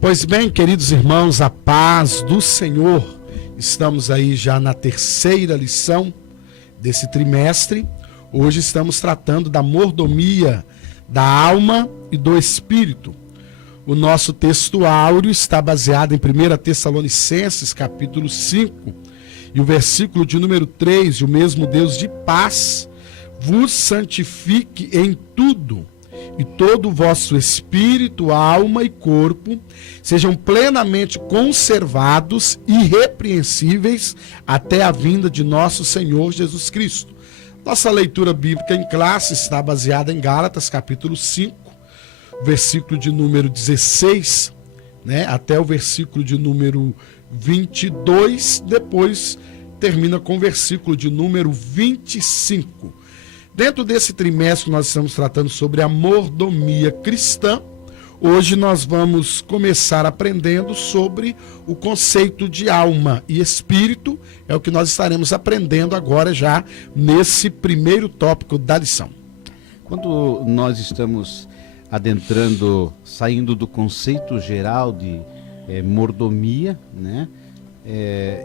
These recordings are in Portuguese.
Pois bem, queridos irmãos, a paz do Senhor. Estamos aí já na terceira lição desse trimestre. Hoje estamos tratando da mordomia da alma e do espírito. O nosso texto áureo está baseado em 1 Tessalonicenses, capítulo 5, e o versículo de número 3, e o mesmo Deus de paz vos santifique em tudo, e todo o vosso espírito, alma e corpo sejam plenamente conservados, irrepreensíveis, até a vinda de nosso Senhor Jesus Cristo. Nossa leitura bíblica em classe está baseada em Gálatas, capítulo 5, versículo de número 16, até o versículo de número 22, depois termina com o versículo de número 25. Dentro desse trimestre nós estamos tratando sobre a mordomia cristã. Hoje nós vamos começar aprendendo sobre o conceito de alma e espírito. É o que nós estaremos aprendendo agora já nesse primeiro tópico da lição. Quando nós estamos adentrando, saindo do conceito geral de mordomia,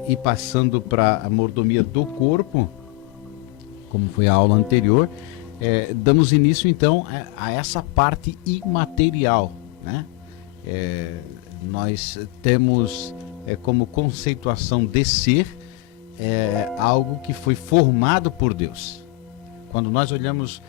e passando para a mordomia do corpo, como foi a aula anterior, damos início então a essa parte imaterial, nós temos como conceituação de ser algo que foi formado por Deus. Quando nós olhamos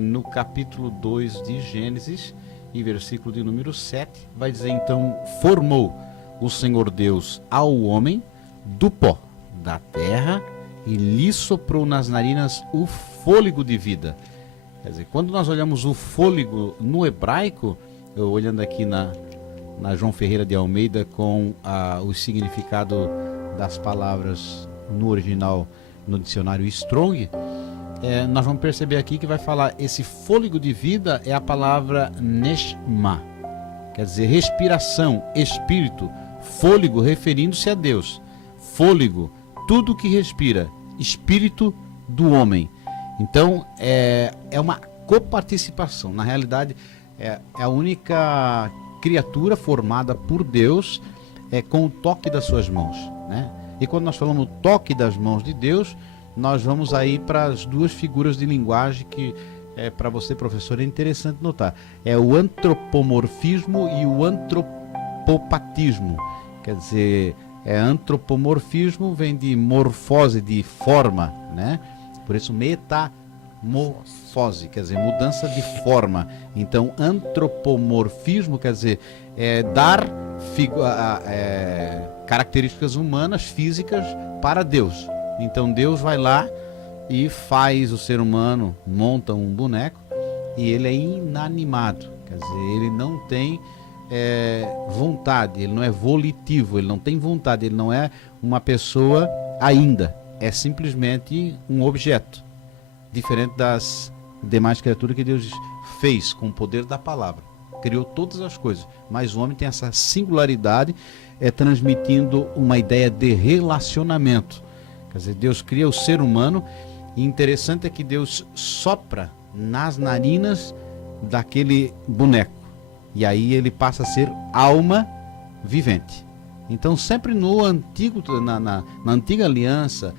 no capítulo 2 de Gênesis, e versículo de número 7, vai dizer então: formou o Senhor Deus ao homem do pó da terra e lhe soprou nas narinas o fôlego de vida. Quer dizer, quando nós olhamos o fôlego no hebraico, eu olhando aqui na João Ferreira de Almeida com o significado das palavras no original no dicionário Strong, nós vamos perceber aqui que vai falar, esse fôlego de vida é a palavra neshma, quer dizer respiração, espírito, fôlego referindo-se a Deus, fôlego, tudo que respira, espírito do homem. Então é uma coparticipação, na realidade é a única criatura formada por Deus com o toque das suas mãos, E quando nós falamos o toque das mãos de Deus, nós vamos aí para as duas figuras de linguagem que para você, professor, é interessante notar. É o antropomorfismo e o antropopatismo. Quer dizer, antropomorfismo vem de morfose, de forma, Por isso metamorfose, quer dizer, mudança de forma. Então, antropomorfismo quer dizer dar características humanas, físicas, para Deus. Então Deus vai lá e faz o ser humano, monta um boneco e ele é inanimado, quer dizer, ele não tem vontade, ele não é volitivo, ele não tem vontade, ele não é uma pessoa ainda, é simplesmente um objeto, diferente das demais criaturas que Deus fez com o poder da palavra, criou todas as coisas, mas o homem tem essa singularidade, transmitindo uma ideia de relacionamento. Quer dizer, Deus cria o ser humano e interessante é que Deus sopra nas narinas daquele boneco e aí ele passa a ser alma vivente. Então sempre no antigo, na antiga aliança,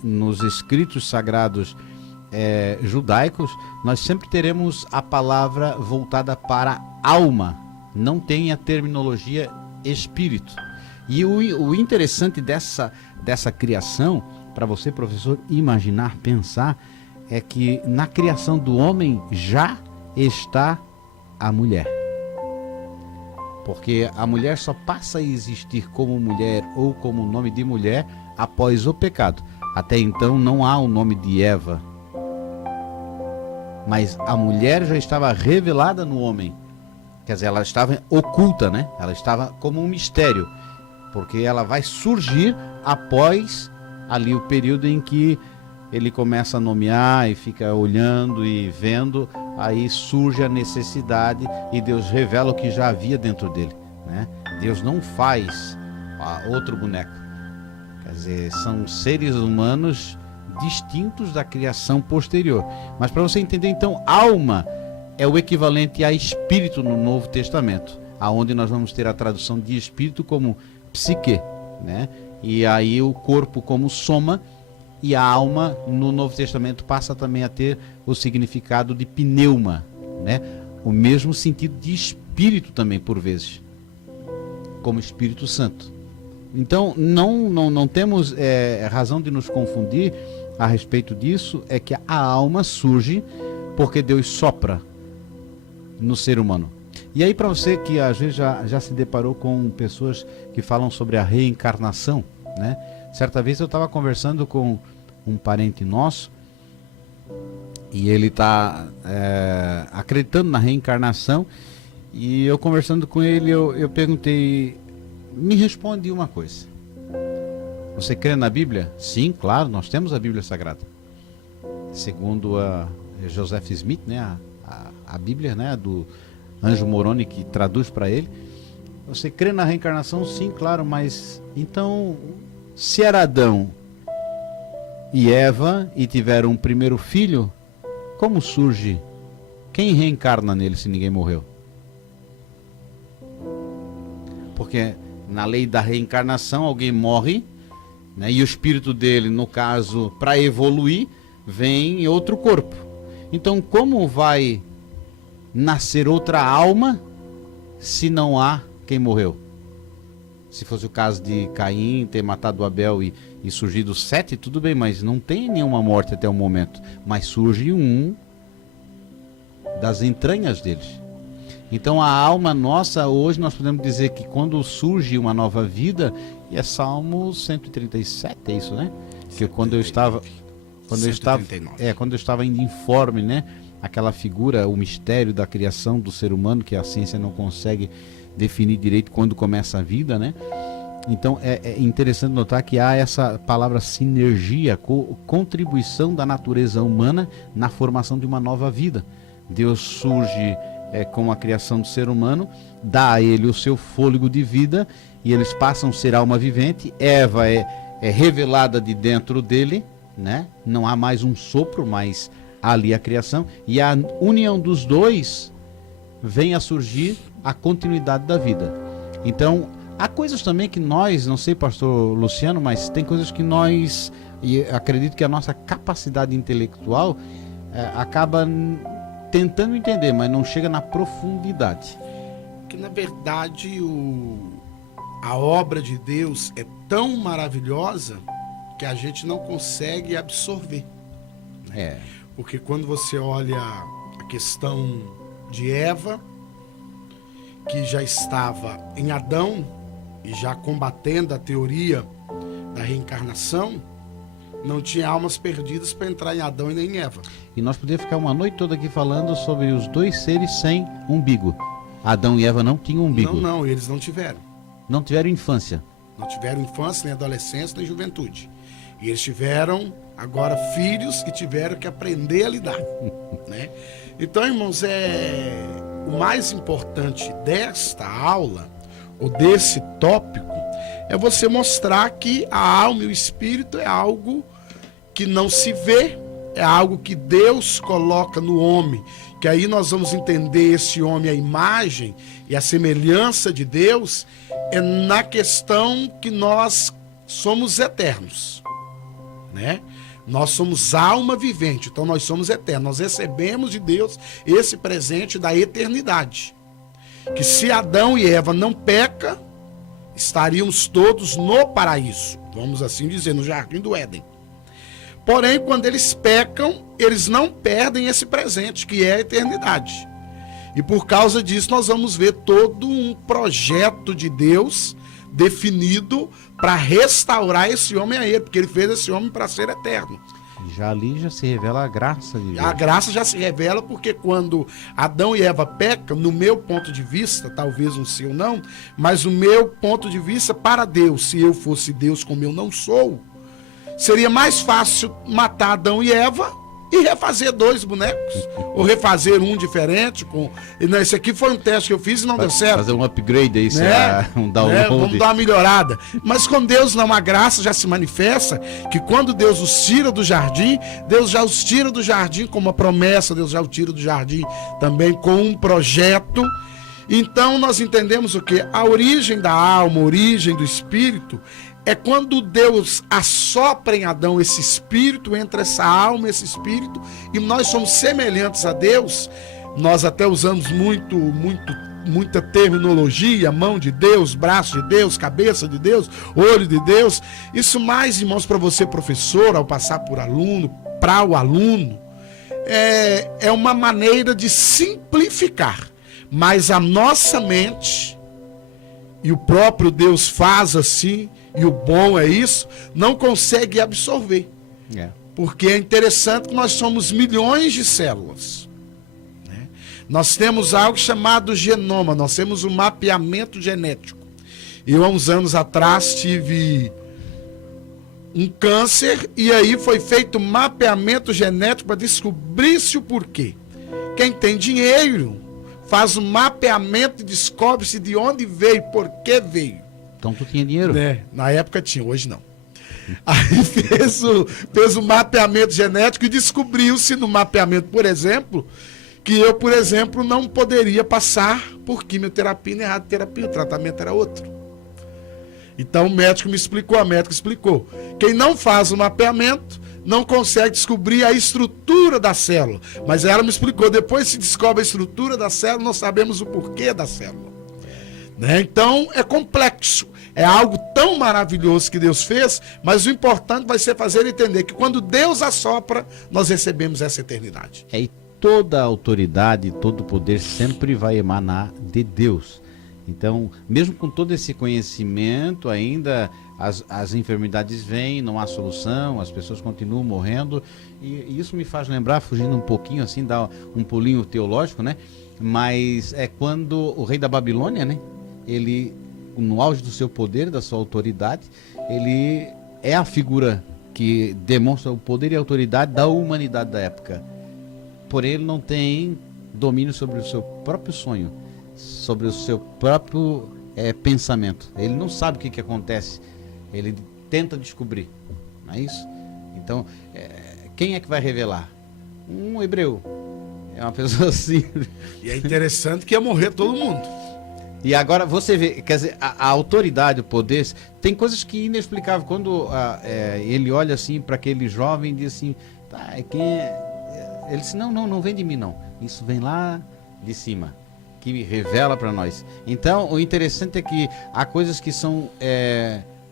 nos escritos sagrados judaicos, nós sempre teremos a palavra voltada para alma, não tem a terminologia espírito. E o interessante dessa criação, para você, professor, imaginar, pensar, é que na criação do homem já está a mulher. Porque a mulher só passa a existir como mulher ou como nome de mulher após o pecado. Até então não há o nome de Eva. Mas a mulher já estava revelada no homem. Quer dizer, ela estava oculta, Ela estava como um mistério. Porque ela vai surgir após ali o período em que ele começa a nomear e fica olhando e vendo, aí surge a necessidade e Deus revela o que já havia dentro dele, Deus não faz outro boneco, quer dizer, são seres humanos distintos da criação posterior. Mas para você entender então, alma é o equivalente a espírito no Novo Testamento. aonde nós vamos ter a tradução de espírito como psique, né? E aí o corpo como soma, e a alma no Novo Testamento passa também a ter o significado de pneuma, né? O mesmo sentido de espírito também por vezes, como Espírito Santo. Então não temos razão de nos confundir a respeito disso, é que a alma surge porque Deus sopra no ser humano. E aí, para você que às vezes já se deparou com pessoas que falam sobre a reencarnação, né? Certa vez eu estava conversando com um parente nosso e ele está acreditando na reencarnação, e eu conversando com ele, eu perguntei: me responde uma coisa, você crê na Bíblia? Sim, claro, nós temos a Bíblia Sagrada, segundo a Joseph Smith, né? A Bíblia, né? Do Anjo Moroni, que traduz para ele. Você crê na reencarnação? Sim, claro, mas então, se era Adão e Eva e tiveram um primeiro filho, como surge? Quem reencarna nele se ninguém morreu? Porque na lei da reencarnação alguém morre, né, e o espírito dele, no caso, para evoluir, vem em outro corpo. Então, como vai nascer outra alma se não há quem morreu? Se fosse o caso de Caim ter matado Abel e surgido Sete, tudo bem, mas não tem nenhuma morte até o momento. Mas surge um das entranhas deles. Então a alma nossa, hoje nós podemos dizer que quando surge uma nova vida, e é Salmo 137, é isso, né? Que quando eu estava ainda informe, né? Aquela figura, o mistério da criação do ser humano, que a ciência não consegue definir direito quando começa a vida, né? Então é interessante notar que há essa palavra sinergia, contribuição da natureza humana na formação de uma nova vida. Deus surge com a criação do ser humano, dá a ele o seu fôlego de vida, e eles passam a ser alma vivente. Eva é revelada de dentro dele, né? Não há mais um sopro, mas ali a criação, e a união dos dois vem a surgir a continuidade da vida. Então há coisas também que nós, não sei, pastor Luciano, mas tem coisas que nós, e acredito que a nossa capacidade intelectual acaba tentando entender, mas não chega na profundidade. Que na verdade a obra de Deus é tão maravilhosa que a gente não consegue absorver. Porque quando você olha a questão de Eva, que já estava em Adão e já combatendo a teoria da reencarnação, não tinha almas perdidas para entrar em Adão e nem em Eva. E nós podemos ficar uma noite toda aqui falando sobre os dois seres sem umbigo. Adão e Eva não tinham umbigo. Não, eles não tiveram. Não tiveram infância. Não tiveram infância, nem adolescência, nem juventude. E eles tiveram agora filhos e tiveram que aprender a lidar, né? Então, irmãos, o mais importante desta aula, ou desse tópico, é você mostrar que a alma e o espírito é algo que não se vê, é algo que Deus coloca no homem, que aí nós vamos entender esse homem, a imagem e a semelhança de Deus, é na questão que nós somos eternos, né? Nós somos alma vivente, então nós somos eternos. Nós recebemos de Deus esse presente da eternidade. Que se Adão e Eva não pecam, estaríamos todos no paraíso, vamos assim dizer, no jardim do Éden. Porém, quando eles pecam, eles não perdem esse presente, que é a eternidade. E por causa disso, nós vamos ver todo um projeto de Deus definido para restaurar esse homem a ele, porque ele fez esse homem para ser eterno. Já ali já se revela a graça de Deus. A graça já se revela porque quando Adão e Eva pecam, no meu ponto de vista, talvez no seu não, mas o meu ponto de vista para Deus, se eu fosse Deus como eu não sou, seria mais fácil matar Adão e Eva e refazer dois bonecos, ou refazer um diferente. Esse aqui foi um teste que eu fiz e não deu certo. Fazer um upgrade aí, um download. Vamos dar uma melhorada. Mas com Deus não, a graça já se manifesta, que quando Deus os tira do jardim, Deus já os tira do jardim com uma promessa, Deus já os tira do jardim também com um projeto. Então nós entendemos o quê? A origem da alma, a origem do espírito, é quando Deus assopra em Adão esse espírito, entre essa alma e esse espírito, e nós somos semelhantes a Deus. Nós até usamos muita terminologia, mão de Deus, braço de Deus, cabeça de Deus, olho de Deus. Isso mais, irmãos, para você, professor, ao passar por aluno, para o aluno, é uma maneira de simplificar. Mas a nossa mente, e o próprio Deus faz assim, e o bom é isso, não consegue absorver. Porque é interessante que nós somos milhões de células. Nós temos algo chamado genoma, nós temos um mapeamento genético. Eu, há uns anos atrás, tive um câncer, e aí foi feito um mapeamento genético para descobrir-se o porquê. Quem tem dinheiro faz um mapeamento e descobre-se de onde veio, por que veio. Então tu tinha dinheiro? Na época tinha, hoje não. Aí fez o mapeamento genético e descobriu-se no mapeamento, por exemplo, que eu, por exemplo, não poderia passar por quimioterapia nem radioterapia, o tratamento era outro. Então o médico me explicou, a médica explicou. Quem não faz o mapeamento não consegue descobrir a estrutura da célula. Mas ela me explicou, depois se descobre a estrutura da célula, nós sabemos o porquê da célula. Então é complexo, é algo tão maravilhoso que Deus fez, mas o importante vai ser fazer ele entender que quando Deus assopra, nós recebemos essa eternidade. E toda a autoridade, todo o poder sempre vai emanar de Deus. Então, mesmo com todo esse conhecimento, ainda as enfermidades vêm, não há solução, as pessoas continuam morrendo, e isso me faz lembrar, fugindo um pouquinho assim, dar um pulinho teológico, né? Mas é quando o rei da Babilônia, né? Ele, no auge do seu poder, da sua autoridade, ele é a figura que demonstra o poder e a autoridade da humanidade da época. Porém, ele não tem domínio sobre o seu próprio sonho, sobre o seu próprio pensamento. Ele não sabe o que acontece. Ele tenta descobrir. Não é isso? Então, quem é que vai revelar? Um hebreu. É uma pessoa assim. E é interessante que ia morrer todo mundo. E agora você vê, quer dizer, a autoridade, o poder, tem coisas que inexplicável. Quando ele olha assim para aquele jovem e diz assim, tá, quem é? Ele disse, não vem de mim não. Isso vem lá de cima, que me revela para nós. Então, o interessante é que há coisas que são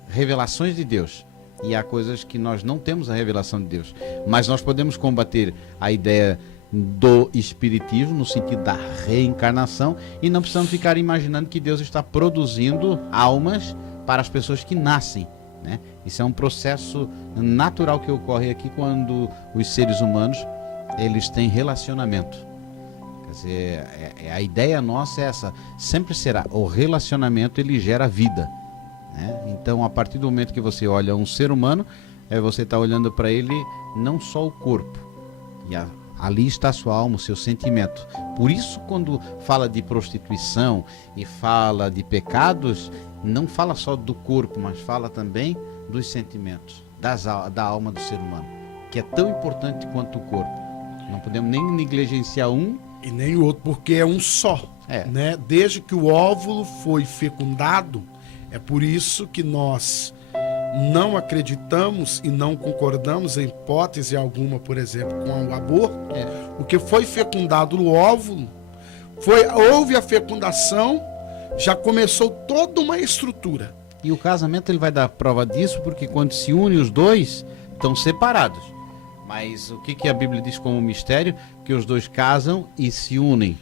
revelações de Deus. E há coisas que nós não temos a revelação de Deus. Mas nós podemos combater a ideia do espiritismo, no sentido da reencarnação, e não precisamos ficar imaginando que Deus está produzindo almas para as pessoas que nascem, né? Isso é um processo natural que ocorre aqui quando os seres humanos eles têm relacionamento. Quer dizer, a ideia nossa é essa, sempre será, o relacionamento ele gera vida, né? Então, a partir do momento que você olha um ser humano, você está olhando para ele não só o corpo, e ali está a sua alma, o seu sentimento. Por isso, quando fala de prostituição e fala de pecados, não fala só do corpo, mas fala também dos sentimentos, da alma do ser humano, que é tão importante quanto o corpo. Não podemos nem negligenciar um e nem o outro, porque é um só. Né? Desde que o óvulo foi fecundado, é por isso que nós não acreditamos e não concordamos em hipótese alguma, por exemplo, com o aborto, porque foi fecundado o óvulo, houve a fecundação, já começou toda uma estrutura. E o casamento ele vai dar prova disso, porque quando se une os dois, estão separados. Mas o que a Bíblia diz como mistério? Que os dois casam e se unem.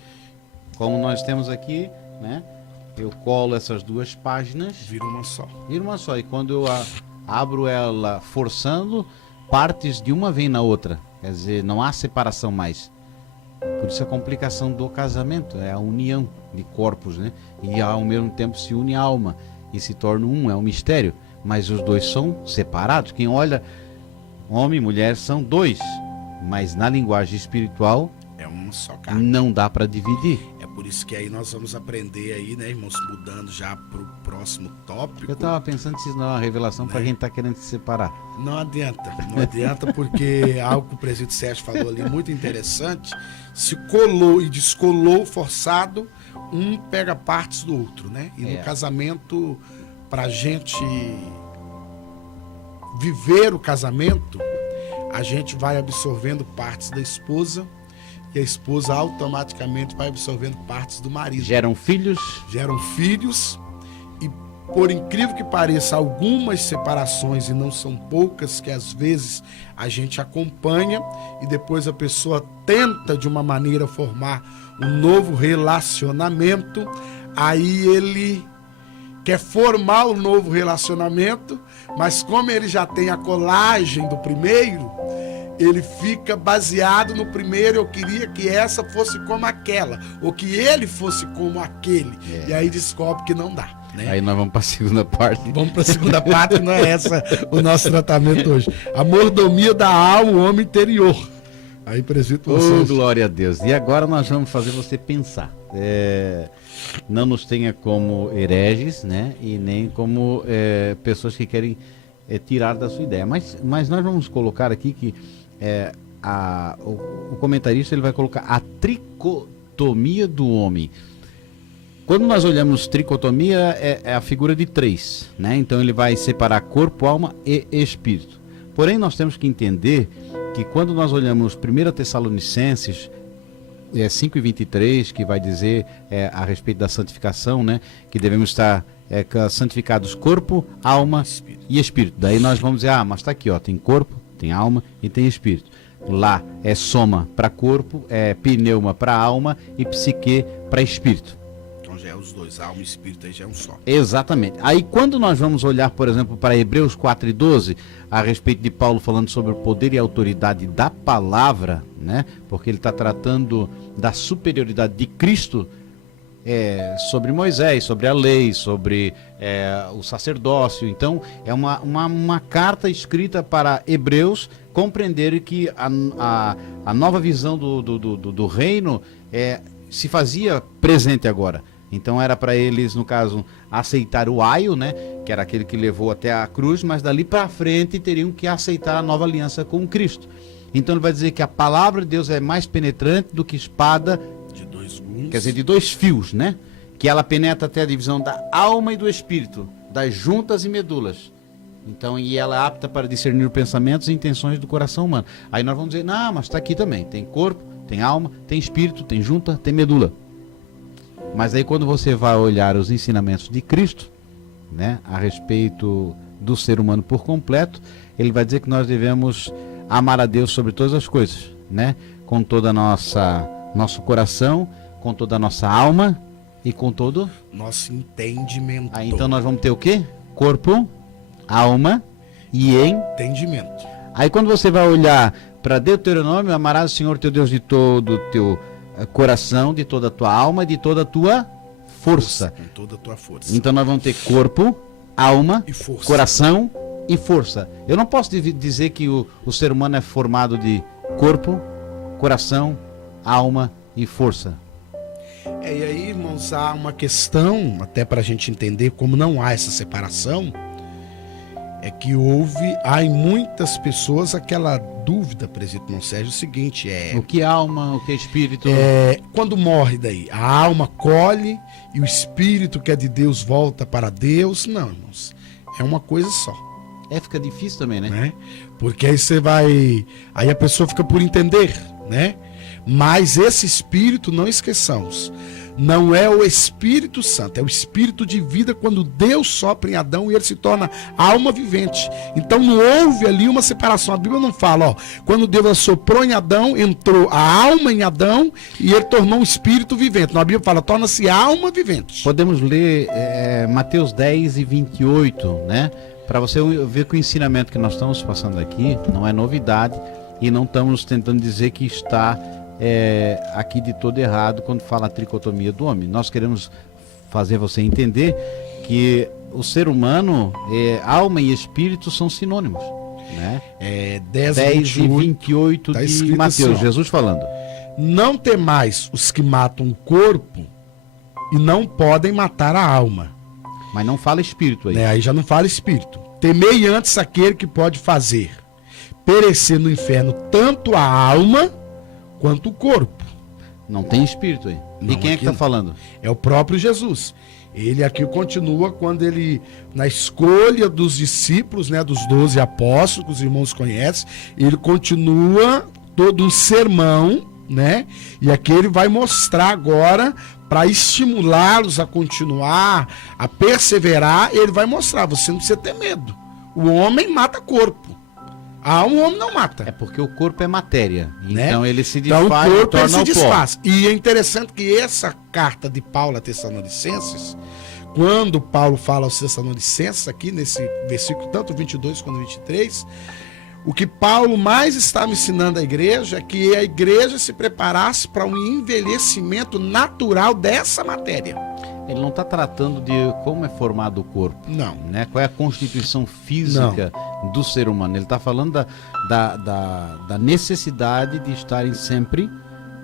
Como nós temos aqui, né? Eu colo essas duas páginas. Vira uma só. Vira uma só. E quando eu abro ela forçando, partes de uma vêm na outra. Quer dizer, não há separação mais. Por isso a complicação do casamento. É a união de corpos, né? E ao mesmo tempo se une a alma. E se torna um, é um mistério. Mas os dois são separados. Quem olha, homem e mulher são dois. Mas na linguagem espiritual, é uma só carne. Não dá para dividir. É por isso que aí nós vamos aprender aí, né, irmãos, mudando já para o próximo tópico. Eu estava pensando se isso não é uma revelação, né? Para quem está querendo se separar. Não adianta, porque algo que o presídio Sérgio falou ali muito interessante, se colou e descolou forçado, um pega partes do outro, né? E no casamento, pra gente viver o casamento, a gente vai absorvendo partes da esposa e a esposa automaticamente vai absorvendo partes do marido. Geram filhos. E por incrível que pareça, algumas separações, e não são poucas, que às vezes a gente acompanha e depois a pessoa tenta de uma maneira formar um novo relacionamento, aí ele quer formar um novo relacionamento, mas como ele já tem a colagem do primeiro, ele fica baseado no primeiro. Eu queria que essa fosse como aquela, ou que ele fosse como aquele. E aí descobre que não dá, né? Aí nós vamos para a segunda parte. Vamos para a segunda parte, não é essa o nosso tratamento hoje. A mordomia da alma, o homem interior. Aí, presbítero, vocês... glória a Deus. E agora nós vamos fazer você pensar. Não nos tenha como hereges, né? E nem como pessoas que querem tirar da sua ideia. Mas nós vamos colocar aqui que o comentarista ele vai colocar a tricotomia do homem. Quando nós olhamos tricotomia, é a figura de 3, né? Então ele vai separar corpo, alma e espírito. Porém, nós temos que entender que quando nós olhamos 1 Tessalonicenses 5:23, que vai dizer a respeito da santificação, né? Que devemos estar santificados corpo, alma e espírito. Daí nós vamos dizer, mas está aqui, ó, tem corpo, tem alma e tem espírito. Lá é soma para corpo, é pneuma para alma e psique para espírito. Então já é os dois, alma e espírito aí já é um só. Exatamente. Aí quando nós vamos olhar, por exemplo, para Hebreus 4:12, a respeito de Paulo falando sobre o poder e a autoridade da palavra, né? Porque ele está tratando da superioridade de Cristo sobre Moisés, sobre a lei, sobre o sacerdócio. Então é uma carta escrita para hebreus compreenderem que a nova visão do reino se fazia presente agora. Então era para eles, no caso, aceitar o aio, né, que era aquele que levou até a cruz, mas dali para frente teriam que aceitar a nova aliança com Cristo. Então ele vai dizer que a palavra de Deus é mais penetrante do que espada de 2 gumes. Quer dizer, de 2 fios, né? Que ela penetra até a divisão da alma e do espírito, das juntas e medulas. Então, e ela é apta para discernir pensamentos e intenções do coração humano. Aí nós vamos dizer, não, mas está aqui também. Tem corpo, tem alma, tem espírito, tem junta, tem medula. Mas aí quando você vai olhar os ensinamentos de Cristo, né, a respeito do ser humano por completo, ele vai dizer que nós devemos amar a Deus sobre todas as coisas, né? Com toda a nosso coração, com toda a nossa alma e com todo nosso entendimento. Aí então nós vamos ter o quê? Corpo, alma e entendimento. Aí quando você vai olhar para Deuteronômio, amarás o Senhor teu Deus de todo o teu coração, de toda a tua alma e de toda a tua força. Com toda a tua força. Então nós vamos ter corpo, alma, e força. Coração e força. Eu não posso dizer que o ser humano é formado de corpo, coração, alma e força. E aí, irmãos, há uma questão, até para a gente entender como não há essa separação, é que há em muitas pessoas aquela dúvida, presbítero Irmão Sérgio, o seguinte, o que é alma, o que é espírito? Quando morre daí, a alma colhe e o espírito que é de Deus volta para Deus. Não, irmãos, é uma coisa só. Fica difícil também, né? Porque aí aí a pessoa fica por entender, né? Mas esse espírito, não esqueçamos, não é o Espírito Santo, é o espírito de vida quando Deus sopra em Adão e ele se torna alma vivente. Então não houve ali uma separação. A Bíblia não fala, quando Deus soprou em Adão, entrou a alma em Adão e ele tornou um espírito vivente. Não, a Bíblia fala, torna-se alma vivente. Podemos ler Mateus 10:28, né? Para você ver que o ensinamento que nós estamos passando aqui não é novidade e não estamos tentando dizer que está aqui de todo errado quando fala a tricotomia do homem. Nós queremos fazer você entender que o ser humano, alma e espírito são sinônimos, né? 10:28 tá de Mateus, assim, Jesus falando: não temais os que matam o corpo e não podem matar a alma. Mas não fala espírito aí. Aí já não fala espírito. Temei antes aquele que pode fazer perecer no inferno tanto a alma quanto o corpo. Não tem espírito aí. Não, e quem é que aqui está falando? É o próprio Jesus. Ele aqui continua quando ele, na escolha dos discípulos, né, dos 12 apóstolos, que os irmãos conhecem, ele continua todo um sermão, né? E aqui ele vai mostrar agora, para estimulá-los a continuar, a perseverar, ele vai mostrar, você não precisa ter medo. O homem mata corpo. A alma o homem não mata. É porque o corpo é matéria. Né? Então ele se Então desfaz, o corpo ele torna se o pó. desfaz. E é interessante que essa carta de Paulo a Tessalonicenses, quando Paulo fala aos Tessalonicenses, aqui nesse versículo, tanto 22 quanto 23, o que Paulo mais estava ensinando à igreja é que a igreja se preparasse para um envelhecimento natural dessa matéria. Ele não está tratando de como é formado o corpo. Não. Né? Qual é a constituição física do ser humano. Ele está falando da necessidade de estarem sempre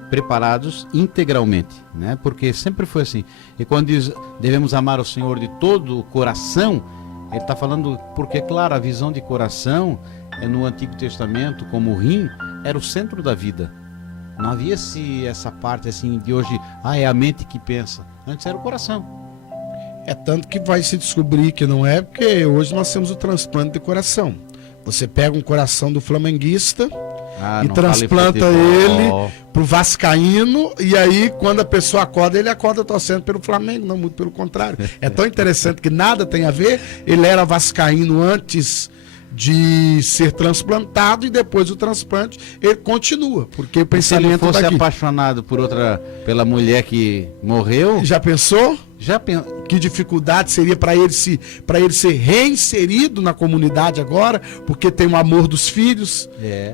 preparados integralmente, né? Porque sempre foi assim. E quando diz devemos amar o Senhor de todo o coração, ele está falando, porque claro, a visão de coração no Antigo Testamento, como o rim, era o centro da vida. Não havia essa parte assim de hoje, é a mente que pensa. Antes era o coração. É tanto que vai se descobrir que não é, porque hoje nós temos o transplante de coração. Você pega um coração do flamenguista e transplanta ele pro vascaíno, e aí quando a pessoa acorda, ele acorda torcendo pelo Flamengo, não muito pelo contrário. É tão interessante que nada tem a ver, ele era vascaíno antes de ser transplantado e depois do transplante ele continua, porque o pensamento se ele fosse daqui. Apaixonado pela mulher que morreu, já pensou? Que dificuldade seria para ele ser reinserido na comunidade agora, porque tem o amor dos filhos.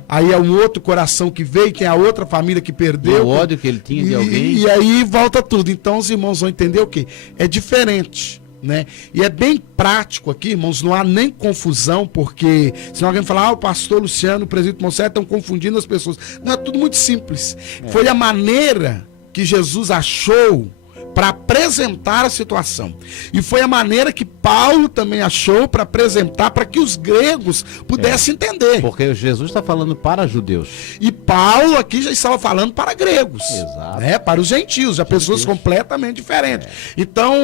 Aí é um outro coração que veio, tem a outra família que perdeu. O ódio que ele tinha de alguém. E aí volta tudo. Então os irmãos vão entender o quê? É diferente. Né? E é bem prático aqui, irmãos, não há nem confusão, porque senão alguém falar, o pastor Luciano, o presbítero Monserrat estão confundindo as pessoas. Não, é tudo muito simples. Foi a maneira que Jesus achou para apresentar a situação. E foi a maneira que Paulo também achou para apresentar, para que os gregos pudessem entender. Porque Jesus está falando para judeus. E Paulo aqui já estava falando para gregos. Exato. Né? Para os gentios, já pessoas completamente diferentes. Então,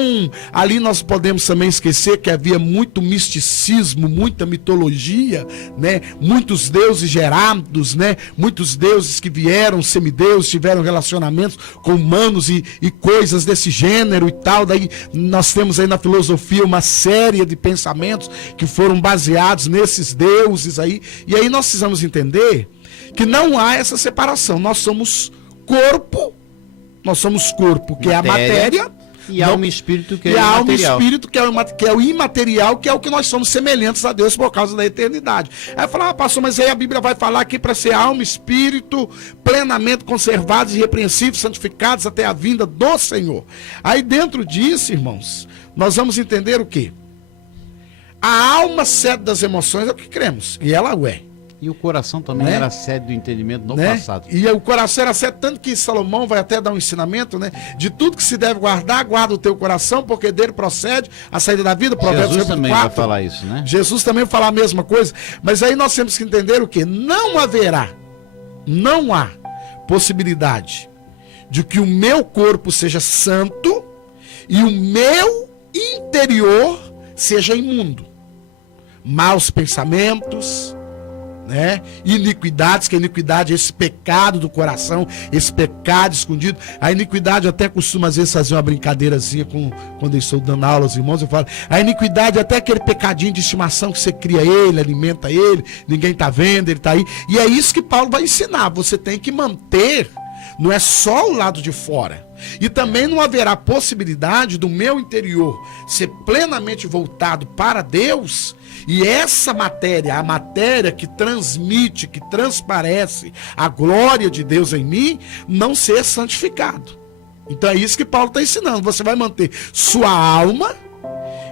ali nós podemos também esquecer que havia muito misticismo, muita mitologia, né? Muitos deuses gerados, né? Muitos deuses que vieram, semideuses, tiveram relacionamentos com humanos e coisas desse gênero e tal. Daí nós temos aí na filosofia uma série de pensamentos que foram baseados nesses deuses aí. E aí nós precisamos entender que não há essa separação. Nós somos corpo, que é a matéria. E alma e espírito, que é o imaterial. E alma e espírito, que é o imaterial, que é o que nós somos semelhantes a Deus por causa da eternidade. Aí falar, pastor, mas aí a Bíblia vai falar aqui para ser alma e espírito plenamente conservados, irrepreensíveis, santificados até a vinda do Senhor. Aí dentro disso, irmãos, nós vamos entender o quê? A alma, sede das emoções, é o que cremos. E ela o é. E o coração também era sede do entendimento no passado. E o coração era sede, tanto que Salomão vai até dar um ensinamento, né? De tudo que se deve guardar, guarda o teu coração, porque dele procede a saída da vida. Jesus também vai falar isso, né? Jesus também vai falar a mesma coisa. Mas aí nós temos que entender o quê? Não há possibilidade de que o meu corpo seja santo e o meu interior seja imundo. Maus pensamentos, né? Iniquidades, que a iniquidade é esse pecado do coração, esse pecado escondido. A iniquidade, eu até costumo às vezes fazer uma brincadeirazinha quando eu estou dando aula aos irmãos, eu falo, a iniquidade é até aquele pecadinho de estimação que você cria ele, alimenta ele, ninguém tá vendo, ele tá aí. E é isso que Paulo vai ensinar, você tem que manter, não é só o lado de fora. E também não haverá possibilidade do meu interior ser plenamente voltado para Deus, e essa matéria, a matéria que transmite, que transparece a glória de Deus em mim, não ser santificado. Então é isso que Paulo está ensinando. Você vai manter sua alma,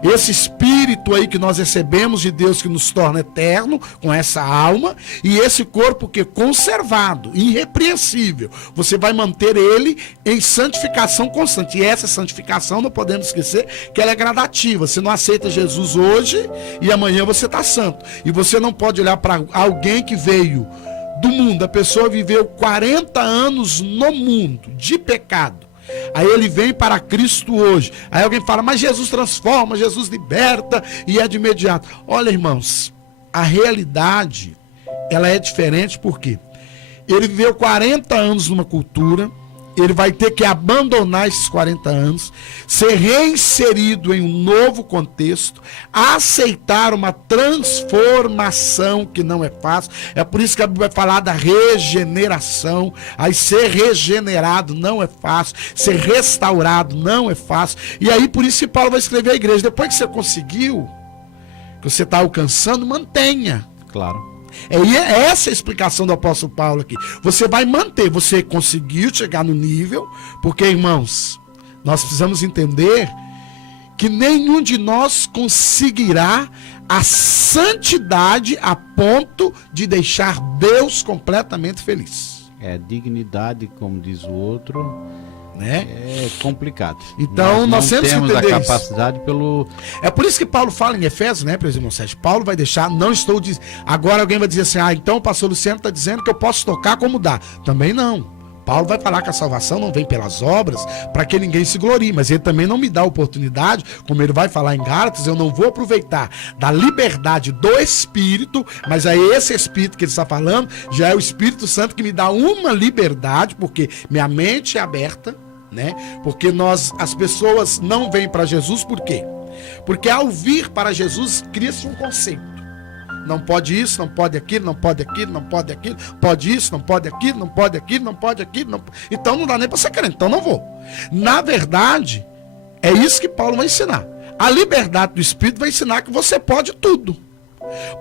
esse espírito aí que nós recebemos de Deus, que nos torna eterno, com essa alma, e esse corpo que é conservado, irrepreensível, você vai manter ele em santificação constante. E essa santificação, não podemos esquecer que ela é gradativa. Você não aceita Jesus hoje e amanhã você está santo. E você não pode olhar para alguém que veio do mundo. A pessoa viveu 40 anos no mundo de pecado. Aí ele vem para Cristo hoje. Aí alguém fala, mas Jesus transforma, Jesus liberta e é de imediato. Olha, irmãos, a realidade, ela é diferente porque ele viveu 40 anos numa cultura, ele vai ter que abandonar esses 40 anos, ser reinserido em um novo contexto, aceitar uma transformação que não é fácil. É por isso que a Bíblia vai falar da regeneração. Aí ser regenerado não é fácil, ser restaurado não é fácil. E aí por isso que Paulo vai escrever à igreja, depois que você conseguiu, que você está alcançando, mantenha. Claro. É essa a explicação do apóstolo Paulo aqui. Você vai manter, você conseguiu chegar no nível, porque, irmãos, nós precisamos entender que nenhum de nós conseguirá a santidade a ponto de deixar Deus completamente feliz. É, dignidade, como diz o outro, né? É complicado. Então nós temos que entender a capacidade isso. Pelo... É por isso que Paulo fala em Efésios, né, presidente Monserrat? Paulo vai deixar, não estou dizendo. Agora alguém vai dizer assim, então o pastor Luciano está dizendo que eu posso tocar como dá. Também não. Paulo vai falar que a salvação não vem pelas obras para que ninguém se glorie, mas ele também não me dá oportunidade, como ele vai falar em Gálatas, eu não vou aproveitar da liberdade do Espírito, mas é esse Espírito que ele está falando, já é o Espírito Santo que me dá uma liberdade, porque minha mente é aberta, né? Porque as pessoas não vêm para Jesus, por quê? Porque ao vir para Jesus, cria-se um conceito. Não pode isso, não pode aquilo, não pode aquilo, não pode aquilo, pode isso, não pode aquilo, não pode aquilo, não pode aquilo, não... Então não dá nem para ser crente, então não vou. Na verdade, é isso que Paulo vai ensinar. A liberdade do Espírito vai ensinar que você pode tudo.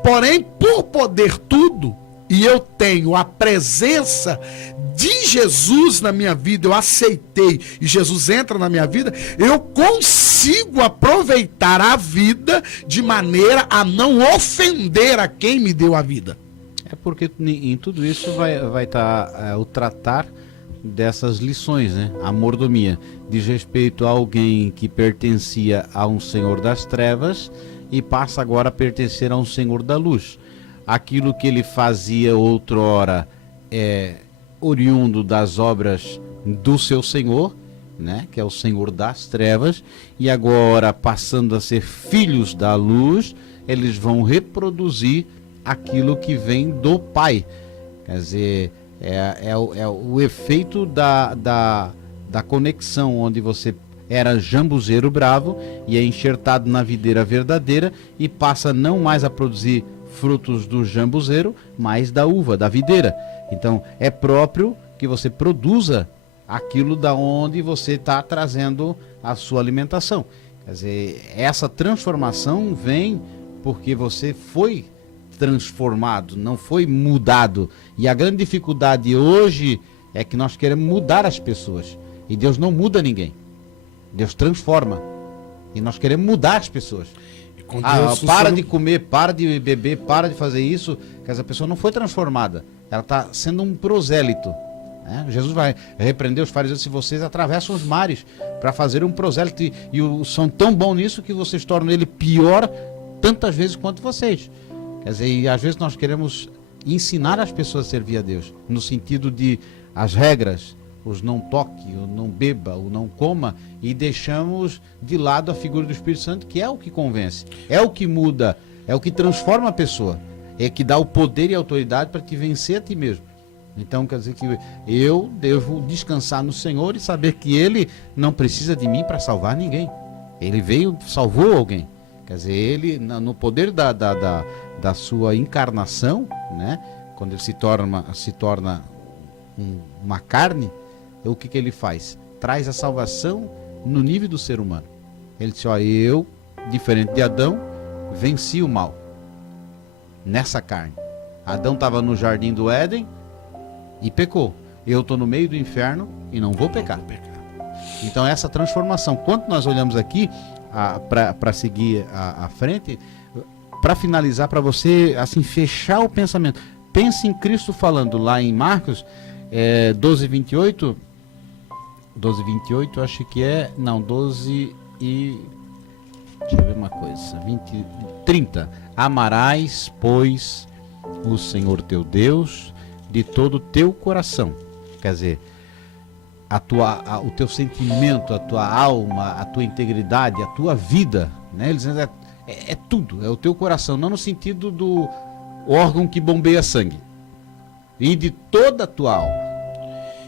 Porém, por poder tudo, e eu tenho a presença de Jesus na minha vida, eu aceitei e Jesus entra na minha vida, eu consigo aproveitar a vida de maneira a não ofender a quem me deu a vida. É porque em tudo isso vai estar o tratar dessas lições, né? A mordomia diz respeito a alguém que pertencia a um senhor das trevas e passa agora a pertencer a um senhor da luz. Aquilo que ele fazia outrora oriundo das obras do seu senhor, né, que é o senhor das trevas, e agora passando a ser filhos da luz, eles vão reproduzir aquilo que vem do Pai. Quer dizer, é o efeito da conexão, onde você era jambuzeiro bravo e é enxertado na videira verdadeira e passa não mais a produzir frutos do jambuzeiro, mas da uva, da videira. Então é próprio que você produza aquilo da onde você está trazendo a sua alimentação. Quer dizer, essa transformação vem porque você foi transformado, não foi mudado. E a grande dificuldade hoje é que nós queremos mudar as pessoas. E Deus não muda ninguém. Deus transforma. E nós queremos mudar as pessoas. Para de comer, para de beber, para de fazer isso, que essa pessoa não foi transformada. Ela está sendo um prosélito, né? Jesus vai repreender os fariseus se vocês atravessam os mares para fazer um prosélito e são tão bons nisso que vocês tornam ele pior tantas vezes quanto vocês. Quer dizer, e às vezes nós queremos ensinar as pessoas a servir a Deus, no sentido de as regras, os não toque, o não beba, o não coma, e deixamos de lado a figura do Espírito Santo, que é o que convence, é o que muda, é o que transforma a pessoa, é que dá o poder e a autoridade para te vencer a ti mesmo. Então quer dizer que eu devo descansar no Senhor e saber que Ele não precisa de mim para salvar ninguém. Ele veio, salvou alguém. Quer dizer, Ele, no poder da sua encarnação, né, quando Ele se torna uma carne, o que Ele faz? Traz a salvação no nível do ser humano. Ele disse, eu, diferente de Adão, venci o mal nessa carne. Adão estava no jardim do Éden e pecou. Eu estou no meio do inferno e não vou pecar. Então essa transformação, quando nós olhamos aqui para seguir à frente, para finalizar, para você assim fechar o pensamento, pense em Cristo falando lá em Marcos 12:28, acho que não, 12 e... deixa eu ver uma coisa, 30. Amarás, pois, o Senhor teu Deus de todo o teu coração. Quer dizer, o teu sentimento, a tua alma, a tua integridade, a tua vida, né? Eles dizem, é tudo, é o teu coração, não no sentido do órgão que bombeia sangue, e de toda a tua alma.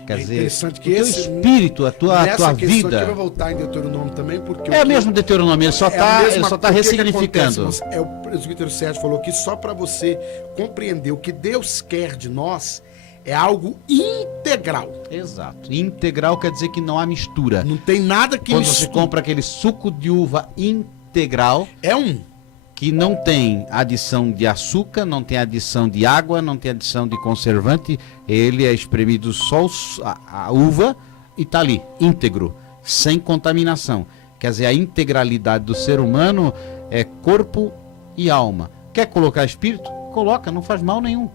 Quer dizer, interessante que o teu espírito, a tua vida. Aqui eu vou voltar em Deuteronômio também, porque é o mesmo Deuteronômio, ele só está ressignificando. O presbítero Sérgio falou que só para você compreender o que Deus quer de nós é algo integral. Exato. Integral quer dizer que não há mistura. Não tem nada que Quando você compra aquele suco de uva integral, é um que não tem adição de açúcar, não tem adição de água, não tem adição de conservante, ele é espremido só a uva e está ali, íntegro, sem contaminação. Quer dizer, a integralidade do ser humano é corpo e alma. Quer colocar espírito? Coloca, não faz mal nenhum.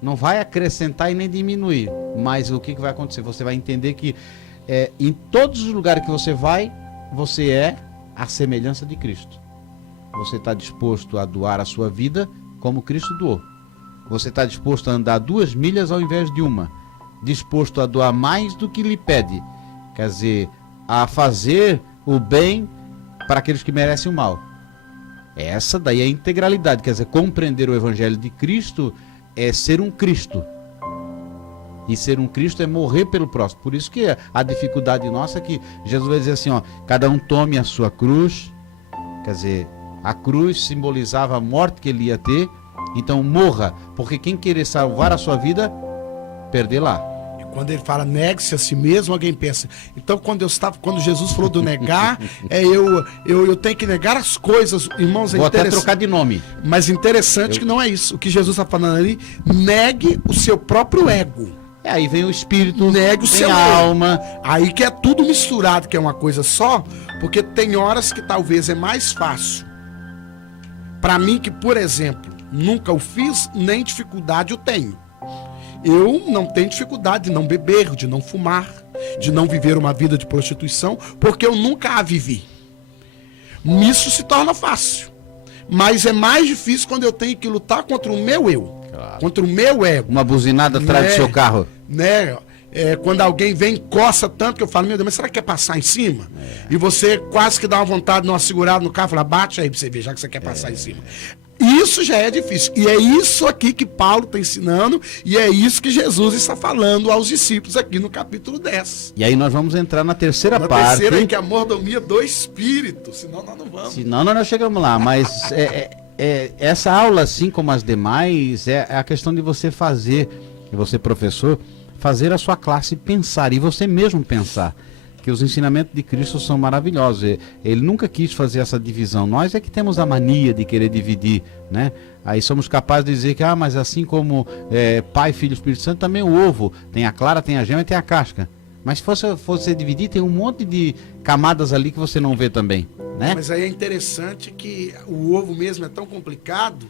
Não vai acrescentar e nem diminuir. Mas o que vai acontecer? Você vai entender que em todos os lugares que você é a semelhança de Cristo. Você está disposto a doar a sua vida como Cristo doou. Você está disposto a andar 2 milhas ao invés de 1. Disposto a doar mais do que lhe pede. Quer dizer, a fazer o bem para aqueles que merecem o mal. Essa daí é a integralidade. Quer dizer, compreender o Evangelho de Cristo é ser um Cristo. E ser um Cristo é morrer pelo próximo. Por isso que a dificuldade nossa é que Jesus vai dizer assim, ó, cada um tome a sua cruz. Quer dizer, a cruz simbolizava a morte que ele ia ter. Então morra, porque quem querer salvar a sua vida, perder lá. E quando ele fala negue-se a si mesmo, alguém pensa, então quando Jesus falou do negar, eu tenho que negar as coisas, irmãos. Vou até trocar de nome. Mas interessante que não é isso. O que Jesus está falando ali, negue o seu próprio ego. Aí vem o espírito, negue o vem seu a alma. Aí que é tudo misturado, que é uma coisa só, porque tem horas que talvez é mais fácil. Para mim, que, por exemplo, nunca o fiz, nem dificuldade eu tenho. Eu não tenho dificuldade de não beber, de não fumar, de não viver uma vida de prostituição, porque eu nunca a vivi. Isso se torna fácil. Mas é mais difícil quando eu tenho que lutar contra o meu eu, contra o meu ego. Uma buzinada atrás do seu carro. Né? Quando alguém vem e coça tanto que eu falo, meu Deus, mas será que quer passar em cima? E você quase que dá uma vontade de uma segurada no carro, fala, bate aí pra você ver, já que você quer passar em cima. Isso já é difícil. E é isso aqui que Paulo está ensinando, e é isso que Jesus está falando aos discípulos aqui no capítulo 10. E aí nós vamos entrar na terceira parte. Na terceira, que é a mordomia do Espírito, senão nós não vamos. Senão nós não chegamos lá, mas essa aula, assim como as demais, é a questão de você fazer, e você professor, fazer a sua classe pensar, e você mesmo pensar, que os ensinamentos de Cristo são maravilhosos. Ele nunca quis fazer essa divisão. Nós é que temos a mania de querer dividir, né? Aí somos capazes de dizer que, mas assim como Pai, Filho e Espírito Santo, também o ovo. Tem a clara, tem a gema e tem a casca. Mas se fosse dividir, tem um monte de camadas ali que você não vê também, né? Mas aí é interessante que o ovo mesmo é tão complicado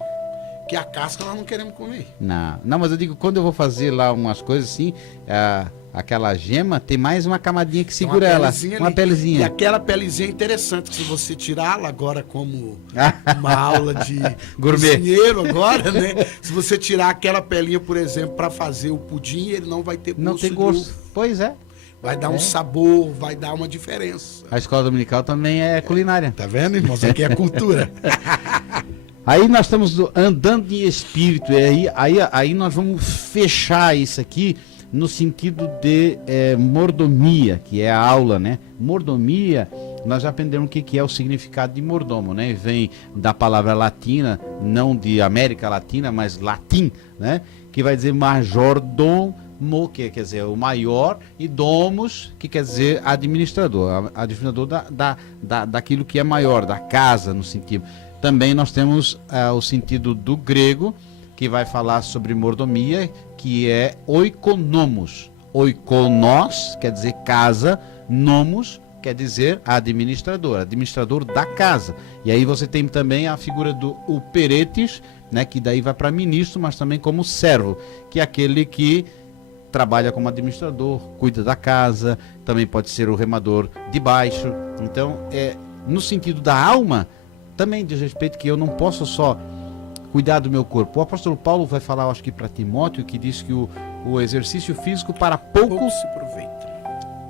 que a casca nós não queremos comer. Não, mas eu digo, quando eu vou fazer lá umas coisas assim, aquela gema tem mais uma camadinha que segura ela, uma pelezinha. E aquela pelezinha é interessante, se você tirá-la agora como uma aula de gourmet, cozinheiro agora, né? Se você tirar aquela pelinha, por exemplo, para fazer o pudim, ele não vai ter gosto. Não tem gosto. Pois é. Vai dar um sabor, vai dar uma diferença. A escola dominical também é culinária. Tá vendo, irmãos? Aqui é cultura. Aí nós estamos andando em espírito, e aí nós vamos fechar isso aqui no sentido de mordomia, que é a aula, né? Mordomia, nós já aprendemos o que é o significado de mordomo, né? Vem da palavra latina, não de América Latina, mas latim, né? Que vai dizer majordomo, que quer dizer o maior, e domus, que quer dizer administrador, administrador daquilo que é maior, da casa, no sentido. Também nós temos o sentido do grego, que vai falar sobre mordomia, que é oikonomos. Oikonos quer dizer casa, nomos quer dizer administrador, administrador da casa. E aí você tem também a figura do peretes, né, que daí vai para ministro, mas também como servo, que é aquele que trabalha como administrador, cuida da casa, também pode ser o remador de baixo. Então, no sentido da alma, também diz respeito que eu não posso só cuidar do meu corpo? O apóstolo Paulo vai falar, acho que para Timóteo, que diz que o exercício físico para poucos se aproveita.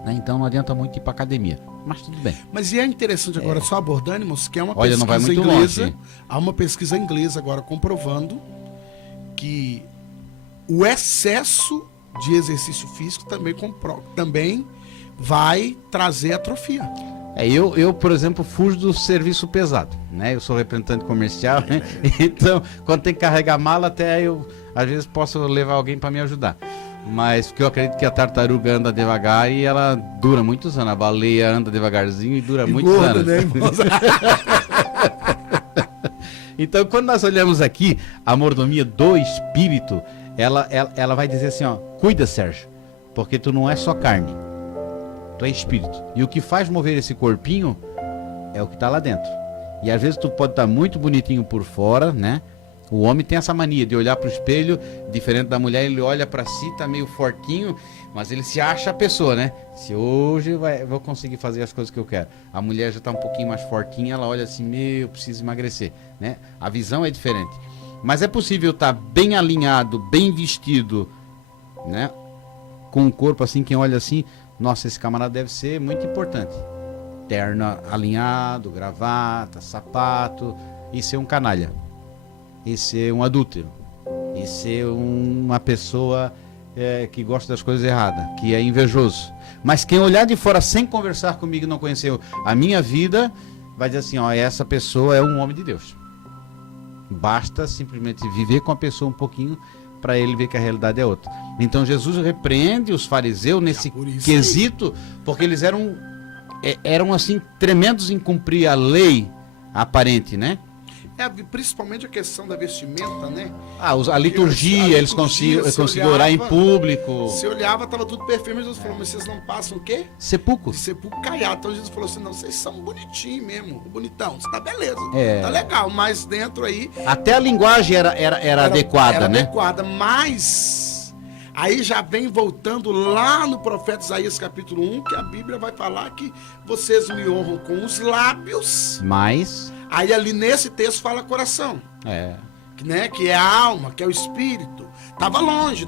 Né? Então não adianta muito ir para academia, mas tudo bem. Mas e é interessante agora, só abordando, irmãos, que é uma Olha, não vai pesquisa muito inglesa. longe. Há uma pesquisa inglesa agora comprovando que o excesso de exercício físico também vai trazer atrofia. Eu, por exemplo, fujo do serviço pesado, né? Eu sou representante comercial, né? Então, quando tem que carregar mala, até eu, às vezes, posso levar alguém para me ajudar. Mas porque eu acredito que a tartaruga anda devagar e ela dura muitos anos. A baleia anda devagarzinho e dura muitos anos. Né, então, quando nós olhamos aqui, a mordomia do Espírito, ela vai dizer assim, ó, cuida, Sérgio, porque tu não é só carne, tu é Espírito. E o que faz mover esse corpinho é o que está lá dentro. E às vezes tu pode estar muito bonitinho por fora, né? O homem tem essa mania de olhar para o espelho, diferente da mulher, ele olha para si, tá meio fortinho, mas ele se acha a pessoa, né? Se hoje vou conseguir fazer as coisas que eu quero. A mulher já está um pouquinho mais fortinha, ela olha assim, eu preciso emagrecer, né? A visão é diferente. Mas é possível estar bem alinhado, bem vestido, né? Com o corpo assim, quem olha assim, nossa, esse camarada deve ser muito importante. Terno alinhado, gravata, sapato, e ser um canalha. E ser um adúltero, e ser uma pessoa que gosta das coisas erradas, que é invejoso. Mas quem olhar de fora sem conversar comigo e não conheceu a minha vida, vai dizer assim, ó, essa pessoa é um homem de Deus. Basta simplesmente viver com a pessoa um pouquinho para ele ver que a realidade é outra. Então Jesus repreende os fariseus nesse quesito, porque eles eram assim tremendos em cumprir a lei aparente, né? Principalmente a questão da vestimenta, né? A liturgia, eles conseguiam orar em público. Se olhava, estava tudo perfeito, mas Jesus falou, mas vocês não passam o quê? Sepulcro. Sepulcro caiado. Então Jesus falou assim, não, vocês são bonitinhos mesmo, bonitão, você tá beleza, tá legal, mas dentro aí... Até a linguagem era adequada, né? Era adequada, mas... Aí já vem voltando lá no profeta Isaías capítulo 1, que a Bíblia vai falar que vocês me honram com os lábios... Mas... Aí ali nesse texto fala coração. Né? Que é a alma, que é o espírito. Tava longe,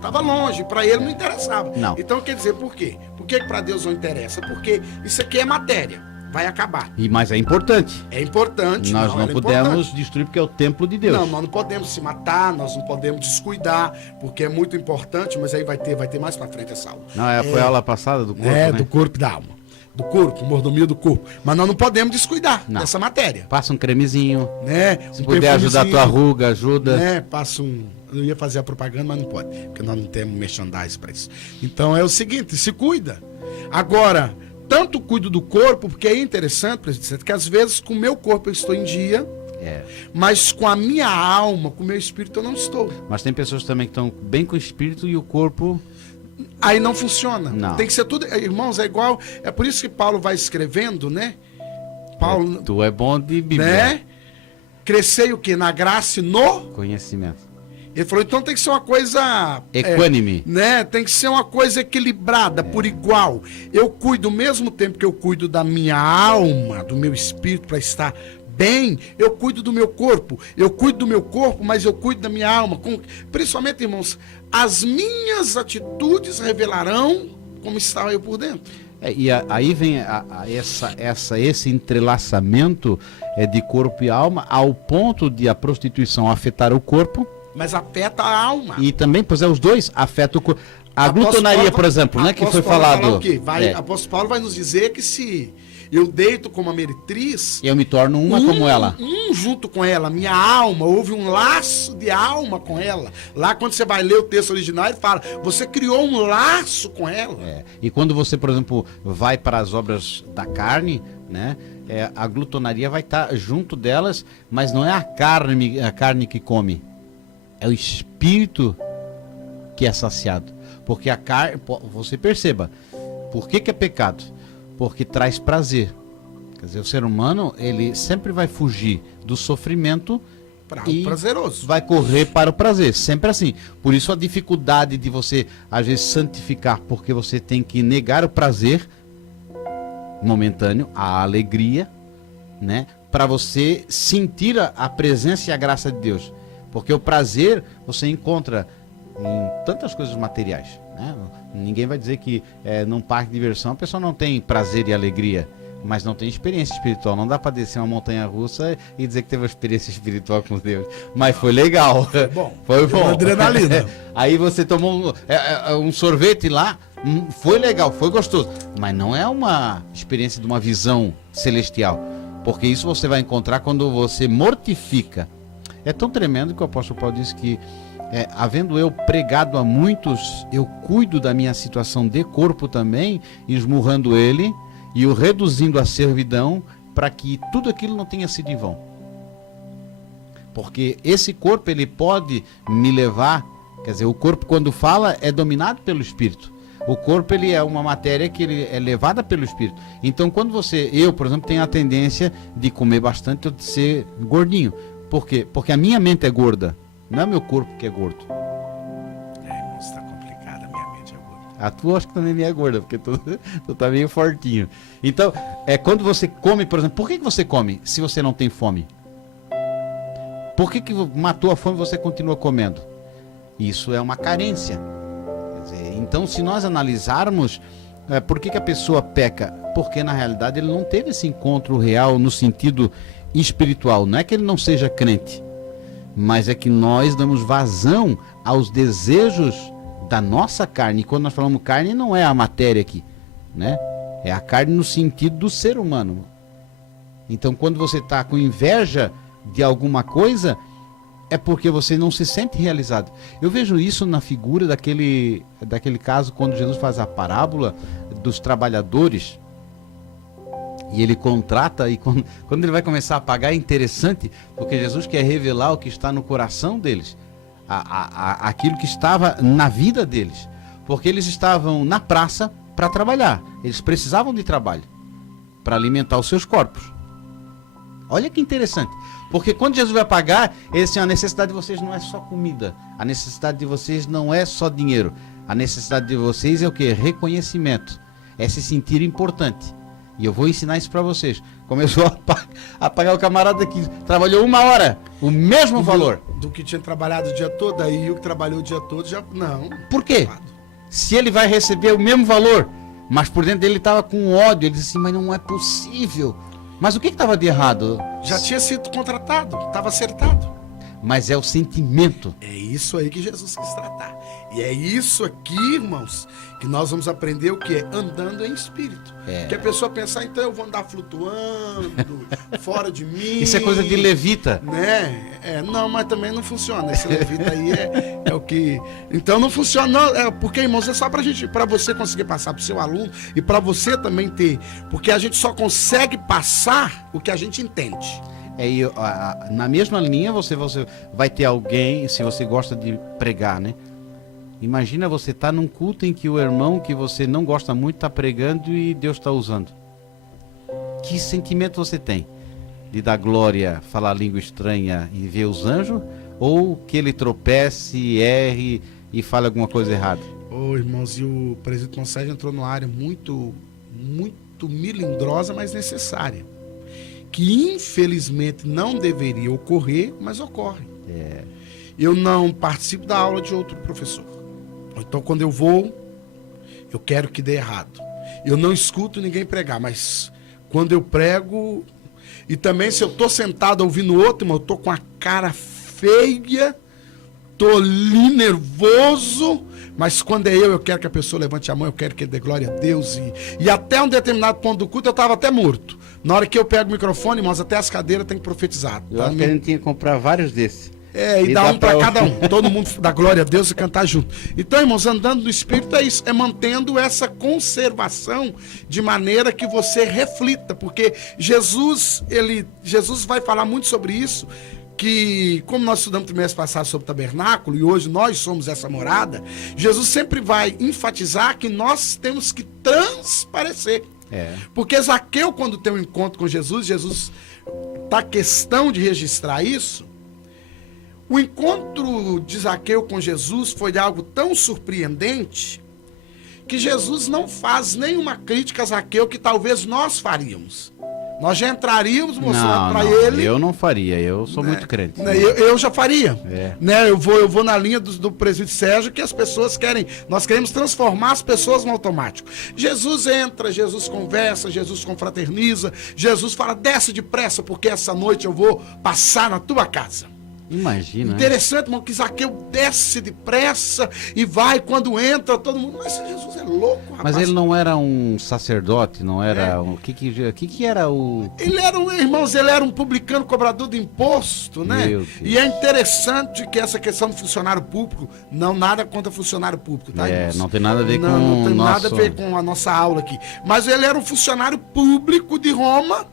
para ele não interessava. Não. Então quer dizer, por quê? Por que para Deus não interessa? Porque isso aqui é matéria, vai acabar. Mas é importante. É importante. Nós não podemos destruir porque é o templo de Deus. Não, nós não podemos se matar, nós não podemos descuidar, porque é muito importante, mas aí vai ter mais para frente essa aula. Não, foi a aula passada do corpo, né? Do corpo e da alma. Do corpo, mordomia do corpo. Mas nós não podemos descuidar dessa matéria. Passa um cremezinho. Né? Se puder ajudar a tua ruga, ajuda. Né? Passa um... Eu ia fazer a propaganda, mas não pode. Porque nós não temos merchandise para isso. Então é o seguinte, se cuida. Agora, tanto cuido do corpo, porque é interessante, presidente, que às vezes com o meu corpo eu estou em dia, mas com a minha alma, com o meu espírito eu não estou. Mas tem pessoas também que estão bem com o espírito e o corpo... Aí não funciona. Não. Tem que ser tudo... Irmãos, é igual... É por isso que Paulo vai escrevendo, né? Paulo... Tu é bom de Bíblia. Né? Crescei o quê? Na graça e no... Conhecimento. Ele falou, então tem que ser uma coisa... Equânime. Né? Tem que ser uma coisa equilibrada, por igual. Eu cuido, ao mesmo tempo que eu cuido da minha alma, do meu espírito, para estar bem, eu cuido do meu corpo. Eu cuido do meu corpo, mas eu cuido da minha alma. Principalmente, irmãos, as minhas atitudes revelarão como estava eu por dentro. E aí vem esse entrelaçamento de corpo e alma, ao ponto de a prostituição afetar o corpo. Mas afeta a alma. E também, pois os dois afetam o corpo. A glutonaria, por exemplo, né, que foi falado. Apóstolo Paulo vai nos dizer que se eu deito como a meretriz, eu me torno como ela. Junto com ela, minha alma, houve um laço de alma com ela. Lá quando você vai ler o texto original, ele fala, você criou um laço com ela. E quando você, por exemplo, vai para as obras da carne, né, a glutonaria vai estar junto delas, mas não é a carne que come, é o espírito que é saciado. Porque a carne, você perceba, por que é pecado? Porque traz prazer. Quer dizer, o ser humano, ele sempre vai fugir do sofrimento para o prazeroso. Vai correr para o prazer, sempre assim. Por isso a dificuldade de você, às vezes, santificar, porque você tem que negar o prazer momentâneo, a alegria, né? Para você sentir a presença e a graça de Deus. Porque o prazer você encontra em tantas coisas materiais, né? Ninguém vai dizer que num parque de diversão a pessoa não tem prazer e alegria, mas não tem experiência espiritual. Não dá para descer uma montanha russa e dizer que teve uma experiência espiritual com Deus. Mas foi legal. Foi bom. Adrenalina. Aí você tomou um sorvete lá, foi legal, foi gostoso. Mas não é uma experiência de uma visão celestial. Porque isso você vai encontrar quando você mortifica. É tão tremendo que o apóstolo Paulo disse que havendo eu pregado a muitos, eu cuido da minha situação de corpo também, esmurrando ele e o reduzindo à servidão, para que tudo aquilo não tenha sido em vão. Porque esse corpo, ele pode me levar, quer dizer, o corpo quando fala é dominado pelo Espírito. O corpo, ele é uma matéria que ele é levada pelo Espírito. Então quando eu, por exemplo, tenho a tendência de comer bastante ou de ser gordinho. Por quê? Porque a minha mente é gorda, não é meu corpo que é gordo. Irmão, está complicado, a minha mente é gorda. A tua acho que também é gorda, porque tu tá meio fortinho. Então, quando você come, por exemplo, por que você come se você não tem fome? Por que matou a fome e você continua comendo? Isso é uma carência. Quer dizer, então, se nós analisarmos por que a pessoa peca, porque na realidade ele não teve esse encontro real no sentido espiritual. Não é que ele não seja crente, mas é que nós damos vazão aos desejos da nossa carne. E quando nós falamos carne, não é a matéria aqui, né? É a carne no sentido do ser humano. Então, quando você está com inveja de alguma coisa, é porque você não se sente realizado. Eu vejo isso na figura daquele caso quando Jesus faz a parábola dos trabalhadores. E ele contrata, e quando ele vai começar a pagar é interessante, porque Jesus quer revelar o que está no coração deles, aquilo que estava na vida deles. Porque eles estavam na praça para trabalhar, eles precisavam de trabalho para alimentar os seus corpos. Olha que interessante, porque quando Jesus vai pagar, ele diz assim, a necessidade de vocês não é só comida, a necessidade de vocês não é só dinheiro, a necessidade de vocês é o que? Reconhecimento, é se sentir importante. E eu vou ensinar isso para vocês. Começou a pagar o camarada que trabalhou 1 hora, o mesmo valor. Do que tinha trabalhado o dia todo, aí o que trabalhou o dia todo já... Não. Por quê? Se ele vai receber o mesmo valor, mas por dentro dele estava com ódio, ele disse assim, mas não é possível. Mas o que estava de errado? Já tinha sido contratado, estava acertado. Mas é o sentimento. É isso aí que Jesus quis tratar. E é isso aqui, irmãos, que nós vamos aprender o que é andando em espírito. Que a pessoa pensar, então eu vou andar flutuando, fora de mim. Isso é coisa de levita. Né? Não, mas também não funciona. Esse levita aí é o que... Então não funciona, não, porque, irmãos, é só para você conseguir passar para o seu aluno e para você também ter. Porque a gente só consegue passar o que a gente entende. Na mesma linha você vai ter alguém, se você gosta de pregar, né? Imagina você estar num culto em que o irmão que você não gosta muito está pregando e Deus está usando. Que sentimento você tem? De dar glória, falar língua estranha e ver os anjos? Ou que ele tropece, erre e fale alguma coisa errada? Irmãos, e o presbítero Monsérgio entrou numa área muito, muito melindrosa, mas necessária. Que infelizmente não deveria ocorrer, mas ocorre. Eu não participo da aula de outro professor. Então quando eu vou, eu quero que dê errado. Eu não escuto ninguém pregar, mas quando eu prego, e também se eu estou sentado ouvindo outro, eu estou com a cara feia, estou ali nervoso, mas quando é eu quero que a pessoa levante a mão, eu quero que ele dê glória a Deus. E até um determinado ponto do culto eu estava até morto. Na hora que eu pego o microfone, irmãos, até as cadeiras tem que profetizar. Eu acho que a gente tinha que comprar vários desses. E dá um para cada um. Todo mundo dá glória a Deus e cantar junto. Então, irmãos, andando no Espírito é isso. É mantendo essa conservação de maneira que você reflita. Porque Jesus vai falar muito sobre isso. Que, como nós estudamos no mês passado sobre o tabernáculo, e hoje nós somos essa morada, Jesus sempre vai enfatizar que nós temos que transparecer. Porque Zaqueu, quando tem um encontro com Jesus está questão de registrar isso. O encontro de Zaqueu com Jesus foi algo tão surpreendente que Jesus não faz nenhuma crítica a Zaqueu que talvez nós faríamos. Nós já entraríamos mostrando para não, ele. eu não faria, eu sou muito crente. Eu já faria. É. Né? Eu vou na linha do presbítero Sérgio, que as pessoas querem. Nós queremos transformar as pessoas no automático. Jesus entra, Jesus conversa, Jesus confraterniza, Jesus fala: desce depressa, porque essa noite eu vou passar na tua casa. Imagina. Interessante, irmão, que Zaqueu desce depressa e vai, quando entra, todo mundo. Mas Jesus é louco, rapaz. Mas ele não era um sacerdote, não era. O que era o. Ele era um publicano cobrador de imposto, né? Meu Deus. E é interessante que essa questão do funcionário público, não nada contra funcionário público, tá? Irmãos? Não tem nada a ver com não tem nada nosso... a ver com a nossa aula aqui. Mas ele era um funcionário público de Roma.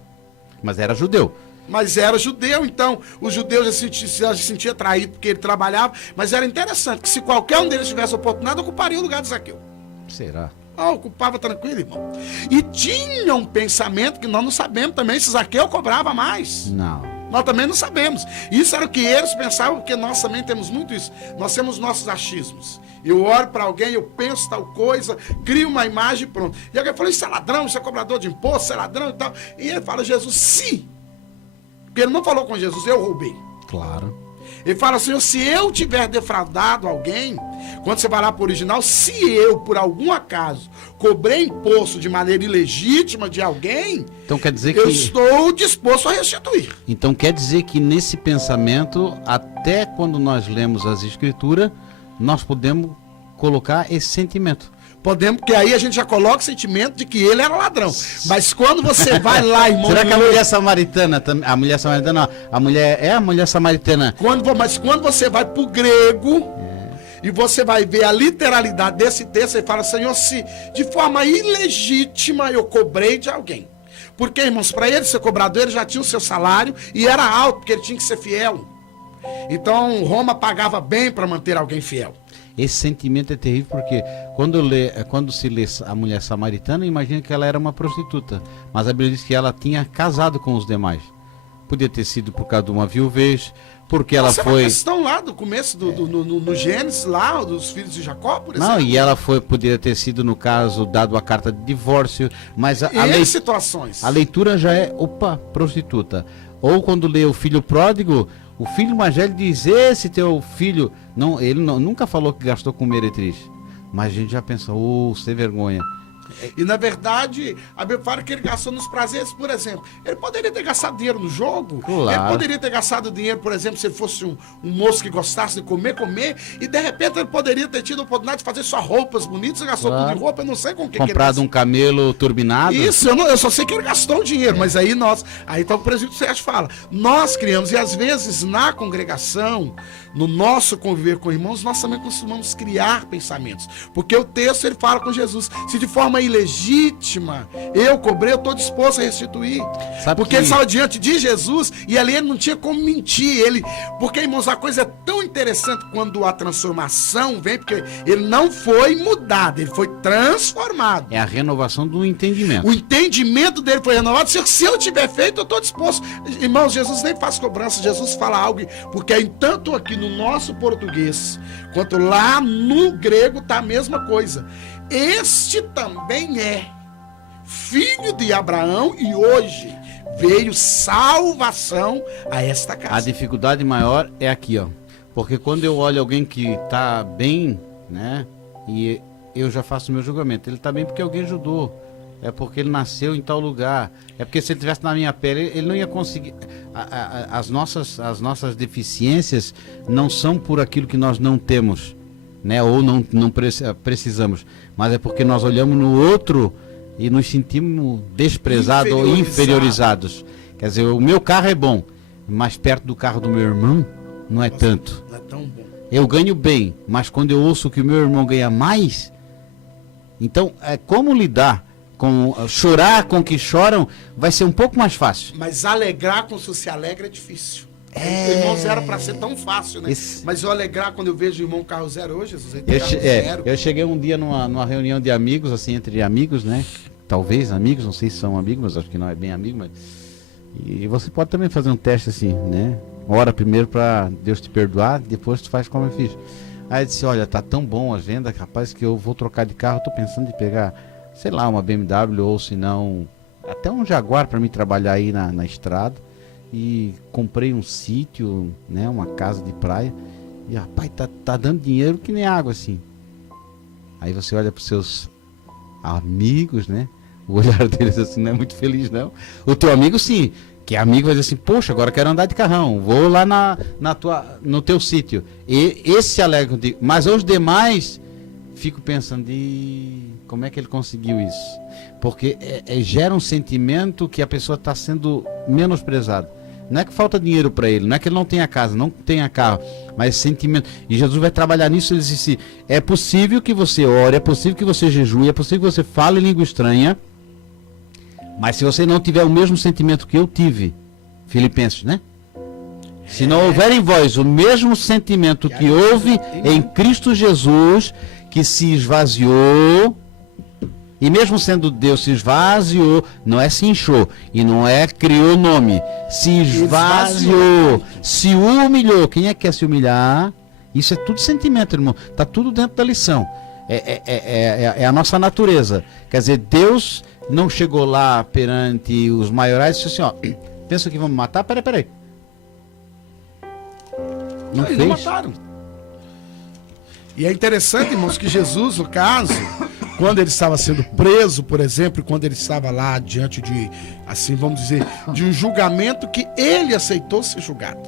Mas era judeu. Mas era judeu, então os judeus já se sentiam traídos porque ele trabalhava. Mas era interessante que se qualquer um deles tivesse oportunidade, ocuparia o lugar de Zaqueu. Será? Ocupava tranquilo, irmão. E tinha um pensamento que nós não sabemos também se Zaqueu cobrava mais. Não. Nós também não sabemos. Isso era o que eles pensavam, porque nós também temos muito isso. Nós temos nossos achismos. Eu olho para alguém, eu penso tal coisa, crio uma imagem e pronto. E alguém falou: isso é ladrão, isso é cobrador de imposto, isso é ladrão e tal. E ele fala: Jesus, sim. Porque ele não falou com Jesus: eu roubei. Claro. Ele fala assim: se eu tiver defraudado alguém, quando você vai lá para o original, se eu, por algum acaso, cobrei imposto de maneira ilegítima de alguém, então quer dizer eu que... estou disposto a restituir. Então quer dizer que nesse pensamento, até quando nós lemos as escrituras, nós podemos colocar esse sentimento. Podemos, porque aí a gente já coloca o sentimento de que ele era ladrão. Mas quando você vai lá, irmão... Será que a mulher samaritana, a mulher samaritana... Mas quando você vai para o grego, e você vai ver a literalidade desse texto, você fala: Senhor, se de forma ilegítima eu cobrei de alguém. Porque, irmãos, para ele ser cobrador, ele já tinha o seu salário e era alto, porque ele tinha que ser fiel. Então, Roma pagava bem para manter alguém fiel. Esse sentimento é terrível porque quando se lê a mulher samaritana, imagina que ela era uma prostituta. Mas a Bíblia diz que ela tinha casado com os demais. Podia ter sido por causa de uma viuvez, porque ela foi... é uma questão lá do começo, no Gênesis, lá, dos filhos de Jacó, por exemplo. Não, e ela poderia ter sido, no caso, dado a carta de divórcio, mas situações. A leitura já é, prostituta. Ou quando lê o filho pródigo, o filho mais velho diz: esse teu filho... Não, ele nunca falou que gastou com meretriz. Mas a gente já pensa: sem vergonha. E na verdade, a Bíblia fala que ele gastou nos prazeres, por exemplo. Ele poderia ter gastado dinheiro no jogo. Claro. Ele poderia ter gastado dinheiro, por exemplo, se ele fosse um moço que gostasse de comer. E de repente ele poderia ter tido a oportunidade de fazer só roupas bonitas. Ele gastou tudo de roupa, eu não sei com o que comprado ele um camelo turbinado. Isso, eu só sei que ele gastou o dinheiro. Mas aí então o presbítero Sérgio fala: nós criamos, e às vezes na congregação, no nosso conviver com irmãos, nós também costumamos criar pensamentos. Porque o texto ele fala com Jesus: se de forma ilegítima eu cobrei, eu estou disposto a restituir. Porque ele estava diante de Jesus e ali ele não tinha como mentir. Porque, irmãos, a coisa é tão interessante quando a transformação vem, porque ele não foi mudado, ele foi transformado. É a renovação do entendimento. O entendimento dele foi renovado. Se eu tiver feito, eu estou disposto. Irmãos, Jesus nem faz cobrança, Jesus fala algo, porque tanto aqui no nosso português quanto lá no grego está a mesma coisa. Este também é filho de Abraão e hoje veio salvação a esta casa. A dificuldade maior é aqui, porque quando eu olho alguém que está bem, né, e eu já faço o meu julgamento: ele está bem porque alguém ajudou, é porque ele nasceu em tal lugar, é porque se ele estivesse na minha pele, ele não ia conseguir. As nossas deficiências não são por aquilo que nós não temos, né, ou não precisamos, mas é porque nós olhamos no outro e nos sentimos desprezados ou inferiorizados. Quer dizer, o meu carro é bom, mas perto do carro do meu irmão não é tanto. Não é tão bom. Eu ganho bem, mas quando eu ouço que o meu irmão ganha mais, então como lidar com chorar com que choram vai ser um pouco mais fácil. Mas alegrar com o se alegra é difícil. Irmãos, era para ser tão fácil, né? Mas eu alegrar quando eu vejo o irmão carro zero hoje, Jesus, ele tem carro zero. Eu cheguei um dia numa reunião de amigos, assim, entre amigos, né? Talvez amigos, não sei se são amigos, mas acho que não é bem amigo, mas... E você pode também fazer um teste assim, né? Ora primeiro para Deus te perdoar, depois tu faz como eu fiz. Aí eu disse: olha, tá tão bom as vendas, rapaz, que eu vou trocar de carro, tô pensando em pegar, sei lá, uma BMW ou se não até um Jaguar para mim trabalhar aí na estrada. E comprei um sítio, né, uma casa de praia. E rapaz, tá dando dinheiro que nem água assim. Aí você olha para os seus amigos, né? O olhar deles assim não é muito feliz, não. O teu amigo sim, que é amigo vai dizer assim, poxa, agora quero andar de carrão, vou lá no teu sítio. E esse se alegra contigo. Mas os demais, fico pensando, como é que ele conseguiu isso? Porque gera um sentimento que a pessoa está sendo menosprezada. Não é que falta dinheiro para ele, não é que ele não tenha casa, não tenha carro, mas sentimento. E Jesus vai trabalhar nisso. Ele disse: é possível que você ore, é possível que você jejue, é possível que você fale língua estranha, mas se você não tiver o mesmo sentimento que eu tive, Filipenses, né? Se não houver em vós o mesmo sentimento que houve em Cristo Jesus, que se esvaziou. E mesmo sendo Deus, se esvaziou, não é se inchou, e não é criou nome, se esvaziou, se humilhou. Quem é que quer se humilhar? Isso é tudo sentimento, irmão. Está tudo dentro da lição. É a nossa natureza. Quer dizer, Deus não chegou lá perante os maiorais e disse assim, ó, pensa que vão me matar? Peraí. Não fez. Não mataram. E é interessante, irmãos, que Jesus, no caso, quando ele estava sendo preso, por exemplo, quando ele estava lá diante de, assim, vamos dizer, de um julgamento que ele aceitou ser julgado.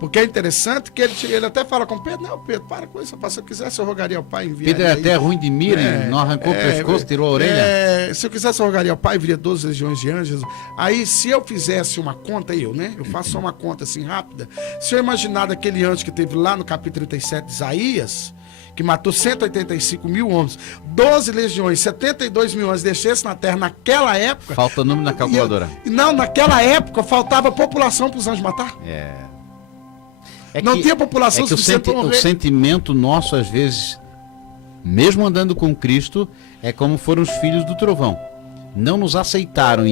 Porque é interessante que ele até fala com Pedro, não, Pedro, para com isso, se eu quisesse eu rogaria ao Pai e enviaria. Pedro é até ruim de mira, não arrancou o pescoço, tirou a orelha. Se eu quisesse eu rogaria ao Pai, viria 12 legiões de anjos. Aí, se eu fizesse uma conta, eu faço só uma conta assim rápida, se eu imaginar daquele anjo que teve lá no capítulo 37 de Isaías, que matou 185 mil homens, 12 legiões, 72 mil homens descesse na terra naquela época. Falta o número na calculadora. Não, naquela época faltava população para os anjos matar. Não tinha população suficiente para morrer. O sentimento nosso, às vezes, mesmo andando com Cristo, é como foram os filhos do trovão. Não nos aceitaram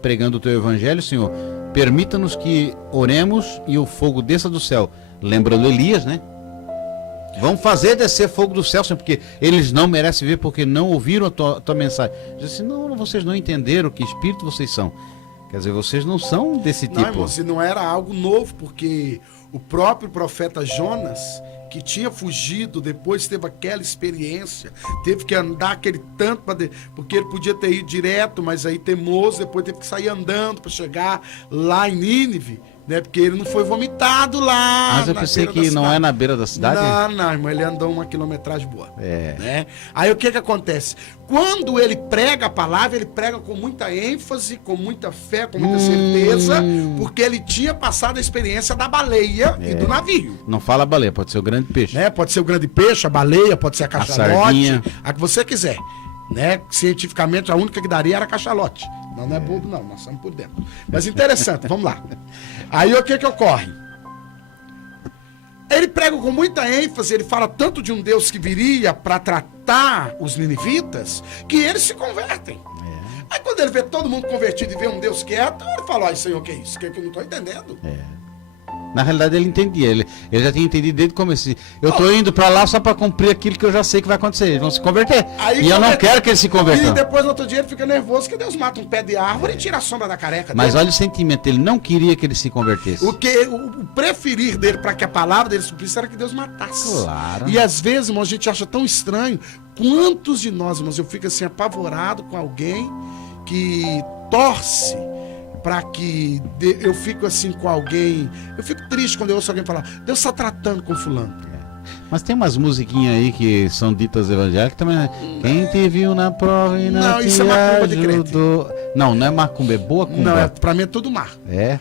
pregando o teu evangelho, Senhor. Permita-nos que oremos e o fogo desça do céu. Lembrando Elias, né? Vamos fazer descer fogo do céu, Senhor, porque eles não merecem ver, porque não ouviram a tua mensagem. Diz assim, não, vocês não entenderam que espírito vocês são. Quer dizer, vocês não são desse tipo. Não, irmão, se não era algo novo, porque o próprio profeta Jonas, que tinha fugido, depois teve aquela experiência, teve que andar aquele tanto, porque ele podia ter ido direto, mas aí teimoso, depois teve que sair andando para chegar lá em Nínive, né? Porque ele não foi vomitado lá. Mas eu pensei que não é na beira da cidade? Não, irmão, ele andou uma quilometragem boa. Né? Aí o que acontece? Quando ele prega a palavra, ele prega com muita ênfase, com muita fé, com muita certeza, porque ele tinha passado a experiência da baleia e do navio. Não fala baleia, pode ser o grande peixe. Né? Pode ser o grande peixe, a baleia, pode ser a cachalote, a que você quiser. Né? Cientificamente, a única que daria era a cachalote. Não é bobo, não, nós estamos por dentro. Mas interessante, vamos lá. Aí o que ocorre? Ele prega com muita ênfase, ele fala tanto de um Deus que viria para tratar os ninivitas, que eles se convertem. Aí quando ele vê todo mundo convertido e vê um Deus quieto, ele fala, ai Senhor, o que é isso? Que eu não estou entendendo. Na realidade ele entendia, ele já tinha entendido desde o começo. Eu estou indo para lá só para cumprir aquilo que eu já sei que vai acontecer. Eles vão se converter. E eu não quero que eles se convertam. E depois no outro dia ele fica nervoso que Deus mata um pé de árvore e tira a sombra da careca dele. Mas olha o sentimento, ele não queria que ele se convertesse. O preferir dele para que a palavra dele suprisse era que Deus matasse. Claro. E às vezes, irmão, a gente acha tão estranho. Quantos de nós, irmãos, eu fico assim apavorado com alguém que torce para que eu fico assim com alguém. Eu fico triste quando eu ouço alguém falar, Deus está tratando com fulano. Mas tem umas musiquinhas aí que são ditas evangélicas também, né? Quem te viu na prova e não isso é macumba de crente. Não é macumba, é boa cumba. Não, pra mim é tudo mar.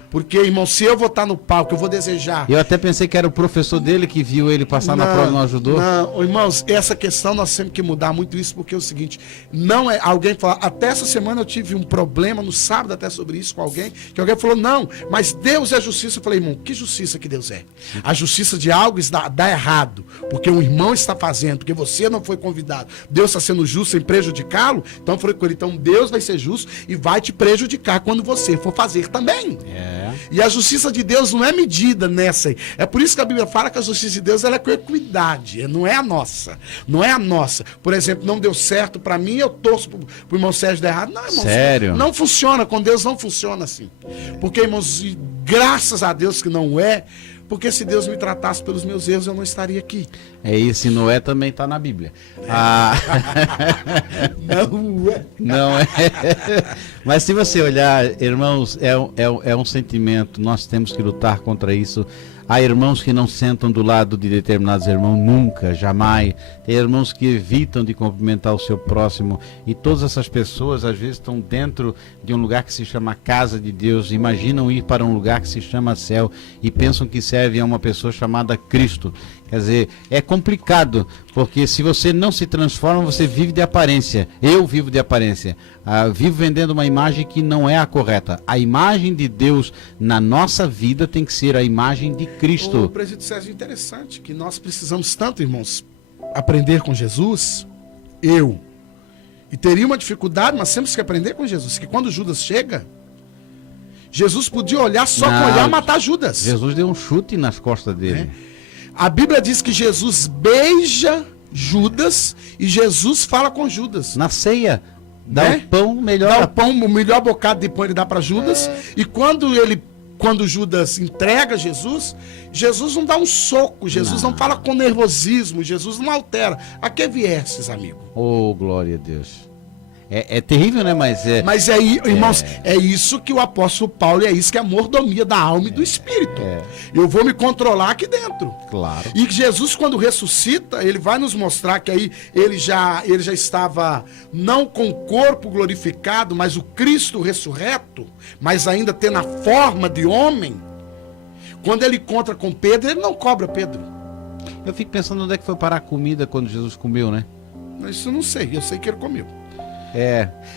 Porque, irmão, se eu vou estar no palco, eu vou desejar. Eu até pensei que era o professor dele que viu ele passar na prova e não ajudou. Não, irmãos, essa questão nós temos que mudar muito isso, porque é o seguinte, não é alguém falar, até essa semana eu tive um problema no sábado até sobre isso com alguém, que alguém falou, não, mas Deus é justiça. Eu falei, irmão, que justiça que Deus é? A justiça de algo dá errado. porque um irmão está fazendo, porque você não foi convidado, Deus está sendo justo sem prejudicá-lo, então eu falei com ele, então Deus vai ser justo e vai te prejudicar quando você for fazer também. E a justiça de Deus não é medida nessa aí. É por isso que a Bíblia fala que a justiça de Deus ela é com equidade, não é a nossa. Não é a nossa. Por exemplo, não deu certo para mim, eu torço pro irmão Sérgio dar errado. Não, irmão, sério? Não funciona, com Deus não funciona assim. Porque, irmãos, graças a Deus que não é, porque se Deus me tratasse pelos meus erros, eu não estaria aqui. Esse Noé também está na Bíblia. Não é. Não é. Mas se você olhar, irmãos, é um sentimento, nós temos que lutar contra isso. Há irmãos que não sentam do lado de determinados irmãos nunca, jamais. Tem irmãos que evitam de cumprimentar o seu próximo. E todas essas pessoas, às vezes, estão dentro de um lugar que se chama casa de Deus. Imaginam ir para um lugar que se chama céu e pensam que servem a uma pessoa chamada Cristo. Quer dizer, é complicado, porque se você não se transforma, você vive de aparência. Eu vivo de aparência. Vivo vendendo uma imagem que não é a correta. A imagem de Deus na nossa vida tem que ser a imagem de Cristo. O presídio Sérgio, interessante, que nós precisamos tanto, irmãos, aprender com Jesus, e teria uma dificuldade, mas temos que aprender com Jesus, que quando Judas chega, Jesus podia olhar só com olhar matar Judas. Jesus deu um chute nas costas dele. A Bíblia diz que Jesus beija Judas e Jesus fala com Judas. Na ceia, dá o pão melhor. Dá o pão, o melhor bocado de pão ele dá para Judas. E quando Judas entrega Jesus, Jesus não dá um soco, Jesus não fala com nervosismo, Jesus não altera. A que viesses, amigo? Oh, glória a Deus. É terrível, né? Mas irmãos, é isso que o apóstolo Paulo, é isso que é a mordomia da alma e do espírito. Eu vou me controlar aqui dentro. Claro. E Jesus, quando ressuscita, ele vai nos mostrar que aí ele já estava não com o corpo glorificado, mas o Cristo ressurreto, mas ainda tendo a forma de homem. Quando ele encontra com Pedro, ele não cobra Pedro. Eu fico pensando onde é que foi parar a comida quando Jesus comeu, né? Isso eu não sei, eu sei que ele comeu.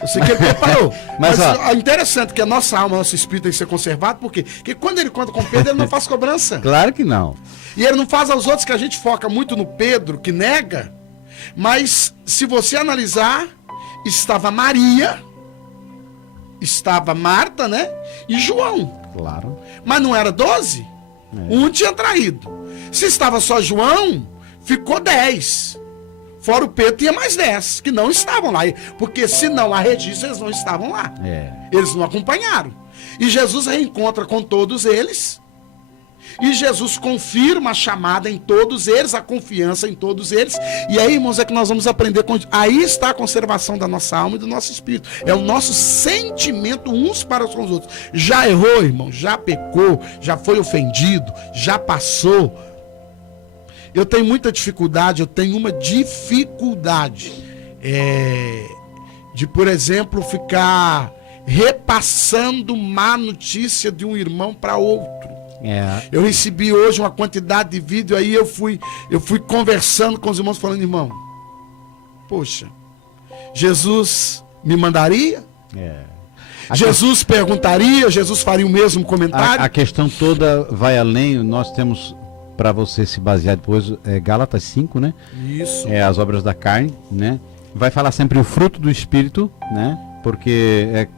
Eu sei que ele preparou. Mas é interessante que a nossa alma, nosso espírito tem que ser conservado, porque quando ele conta com Pedro, ele não faz cobrança. Claro que não. E ele não faz aos outros, que a gente foca muito no Pedro, que nega. Mas se você analisar, estava Maria, estava Marta, né? E João. Claro. Mas não era 12? Um tinha traído. Se estava só João, ficou 10. Fora o Pedro, tinha mais 10 que não estavam lá. Porque se não há registro, eles não estavam lá. Eles não acompanharam. E Jesus reencontra com todos eles. E Jesus confirma a chamada em todos eles, a confiança em todos eles. E aí, irmãos, é que nós vamos aprender. Aí está a conservação da nossa alma e do nosso espírito. É o nosso sentimento uns para com os outros. Já errou, irmão, já pecou, já foi ofendido, já passou. Eu tenho muita dificuldade, de, por exemplo, ficar repassando má notícia de um irmão para outro. Eu recebi hoje uma quantidade de vídeo, aí eu fui conversando com os irmãos, falando, irmão, poxa, Jesus me mandaria? Jesus perguntaria, Jesus faria o mesmo comentário? A questão toda vai além, nós temos... Para você se basear depois, Gálatas 5, né? Isso. As obras da carne, né? Vai falar sempre o fruto do Espírito, né? Porque é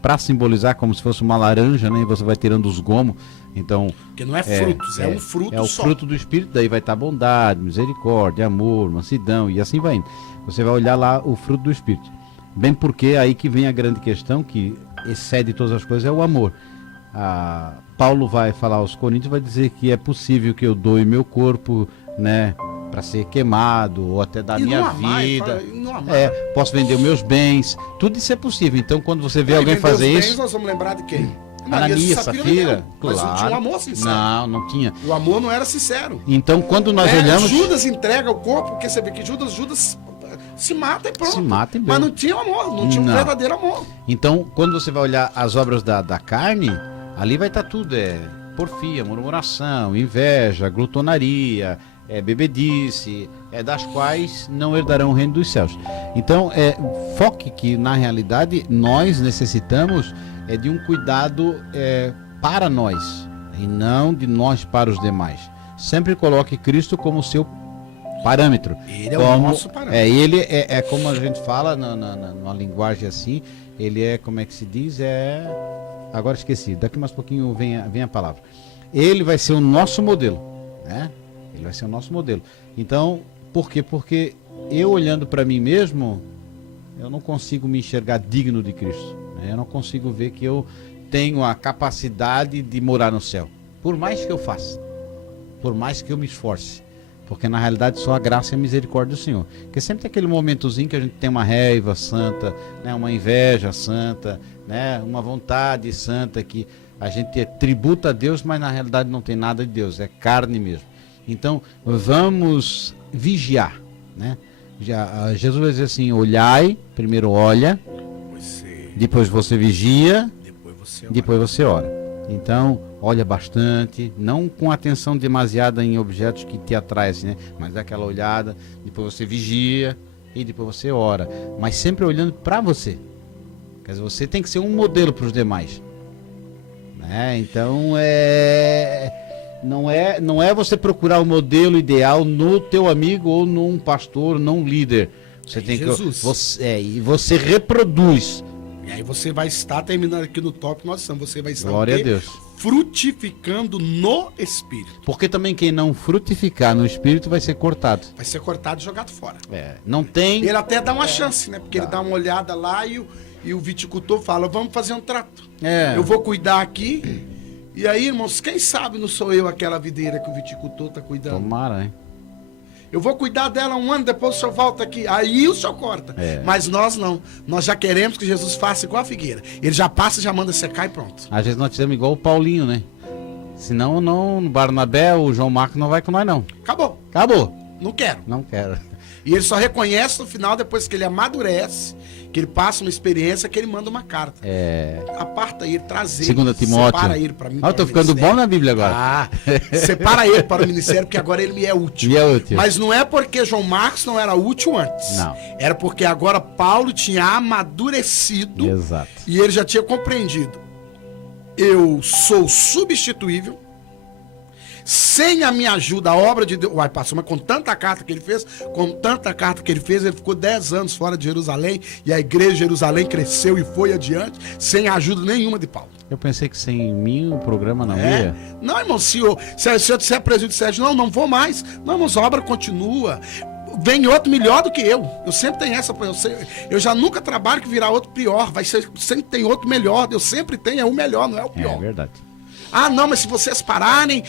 para simbolizar como se fosse uma laranja, né? E você vai tirando os gomos. Então, porque não é frutos, é um fruto só. É o fruto do Espírito, daí vai estar bondade, misericórdia, amor, mansidão e assim vai indo. Você vai olhar lá o fruto do Espírito. Bem porque é aí que vem a grande questão, que excede todas as coisas, é o amor. Paulo vai falar aos Coríntios, vai dizer que é possível que eu doe meu corpo, né, para ser queimado, ou até dar minha vida. Posso vender os meus bens, tudo isso é possível. Então, quando você vê alguém fazer isso, bens, nós vamos lembrar de quem? Ananias, Safira, claro. Mas não tinha um amor sincero. Não tinha. O amor não era sincero. Então, quando nós olhamos, Judas entrega o corpo, porque você vê que Judas se mata e pronto. Se mata e mas não tinha amor, não tinha um verdadeiro amor. Então, quando você vai olhar as obras da carne, ali vai estar tudo, porfia, murmuração, inveja, glutonaria, bebedice, das quais não herdarão o reino dos céus. Então, foque que na realidade nós necessitamos de um cuidado para nós e não de nós para os demais. sempre coloque Cristo como seu parâmetro. Ele é o nosso parâmetro. Ele é como a gente fala numa linguagem assim, ele é, como é que se diz? Agora esqueci, daqui mais pouquinho vem a palavra. Ele vai ser o nosso modelo, né? Ele vai ser o nosso modelo. Então, por quê? Porque eu olhando para mim mesmo, eu não consigo me enxergar digno de Cristo, né? Eu não consigo ver que eu tenho a capacidade de morar no céu. Por mais que eu faça, por mais que eu me esforce, porque na realidade só a graça e a misericórdia do Senhor. Porque sempre tem aquele momentozinho que a gente tem uma raiva santa, né? Uma inveja santa, né? Uma vontade santa que a gente tributa a Deus, mas na realidade não tem nada de Deus, é carne mesmo. Então Vamos vigiar, né? Jesus vai dizer assim: olhai, primeiro olha, depois você vigia, depois você ora. Então, olha bastante, não com atenção demasiada em objetos que te atraem, assim, né? Mas dá aquela olhada, depois você vigia e depois você ora. Mas sempre olhando para você. Quer dizer, você tem que ser um modelo para os demais, né? Então, não é você procurar o modelo ideal no teu amigo ou num pastor, num líder. Você tem Jesus. E você reproduz. E aí você vai estar, terminando aqui no tópico, nós estamos, você vai estar Glória a Deus. Frutificando no Espírito. Porque também quem não frutificar no Espírito vai ser cortado. Vai ser cortado e jogado fora. Não tem... Ele até dá uma chance, né? Porque ele dá uma olhada lá e o viticultor fala: vamos fazer um trato. Eu vou cuidar aqui. E aí, irmãos, quem sabe não sou eu aquela videira que o viticultor está cuidando? Tomara, hein? Eu vou cuidar dela um ano, depois o senhor volta aqui. Aí o senhor corta. Mas nós não. Nós já queremos que Jesus faça igual a figueira. Ele já passa, já manda secar e pronto. Às vezes nós fizemos igual o Paulinho, né? Senão, no Barnabé, o João Marcos não vai com nós, não. Acabou. Não quero. E ele só reconhece no final, depois que ele amadurece, que ele passa uma experiência, que ele manda uma carta. Aparta ele, traz ele. 2 Timóteo. Separa ele para mim. Eu tô ficando bom na Bíblia agora. Separa ele para o ministério, porque agora ele me é útil. Mas não é porque João Marcos não era útil antes. Não. Era porque agora Paulo tinha amadurecido. Exato. E ele já tinha compreendido: eu sou substituível. Sem a minha ajuda, a obra de Deus... Uai, passou, mas com tanta carta que ele fez, ele ficou 10 anos fora de Jerusalém, e a igreja de Jerusalém cresceu e foi adiante, sem ajuda nenhuma de Paulo. Eu pensei que sem mim o programa não ia. Não, irmão, se eu disser presídio de Sérgio, não vou mais. Não, irmãos, a obra continua. Vem outro melhor do que eu. Eu sempre tenho essa... Eu já nunca trabalho que virar outro pior. Sempre tem outro melhor. Eu sempre tenho o melhor, não é o pior. É verdade. Ah, não, mas se vocês pararem...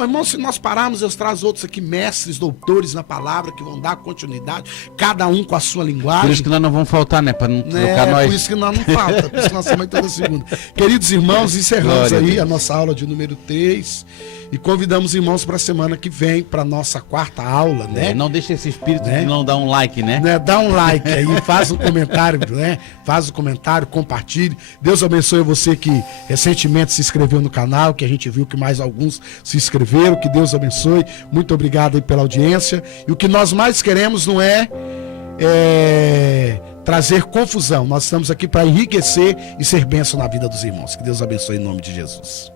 Irmão, se nós pararmos, eu trago outros aqui, mestres, doutores na palavra, que vão dar continuidade, cada um com a sua linguagem. Por isso que nós não vamos faltar, né? Para não trocar nós. Por isso que nós não falta, por isso que nós estamos aí toda segunda. Queridos irmãos, encerramos aí a nossa aula de número 3 e convidamos os irmãos para a semana que vem, para a nossa 4ª aula, né? Não deixa esse espírito de não dar um like, né? Dá um like aí, faz um comentário, né? Faz um comentário, compartilhe. Deus abençoe você que recentemente se inscreveu no canal, que a gente viu que mais alguns se inscreveram. Que Deus abençoe. Muito obrigado aí pela audiência. E o que nós mais queremos não é trazer confusão. Nós estamos aqui para enriquecer e ser bênção na vida dos irmãos. Que Deus abençoe em nome de Jesus.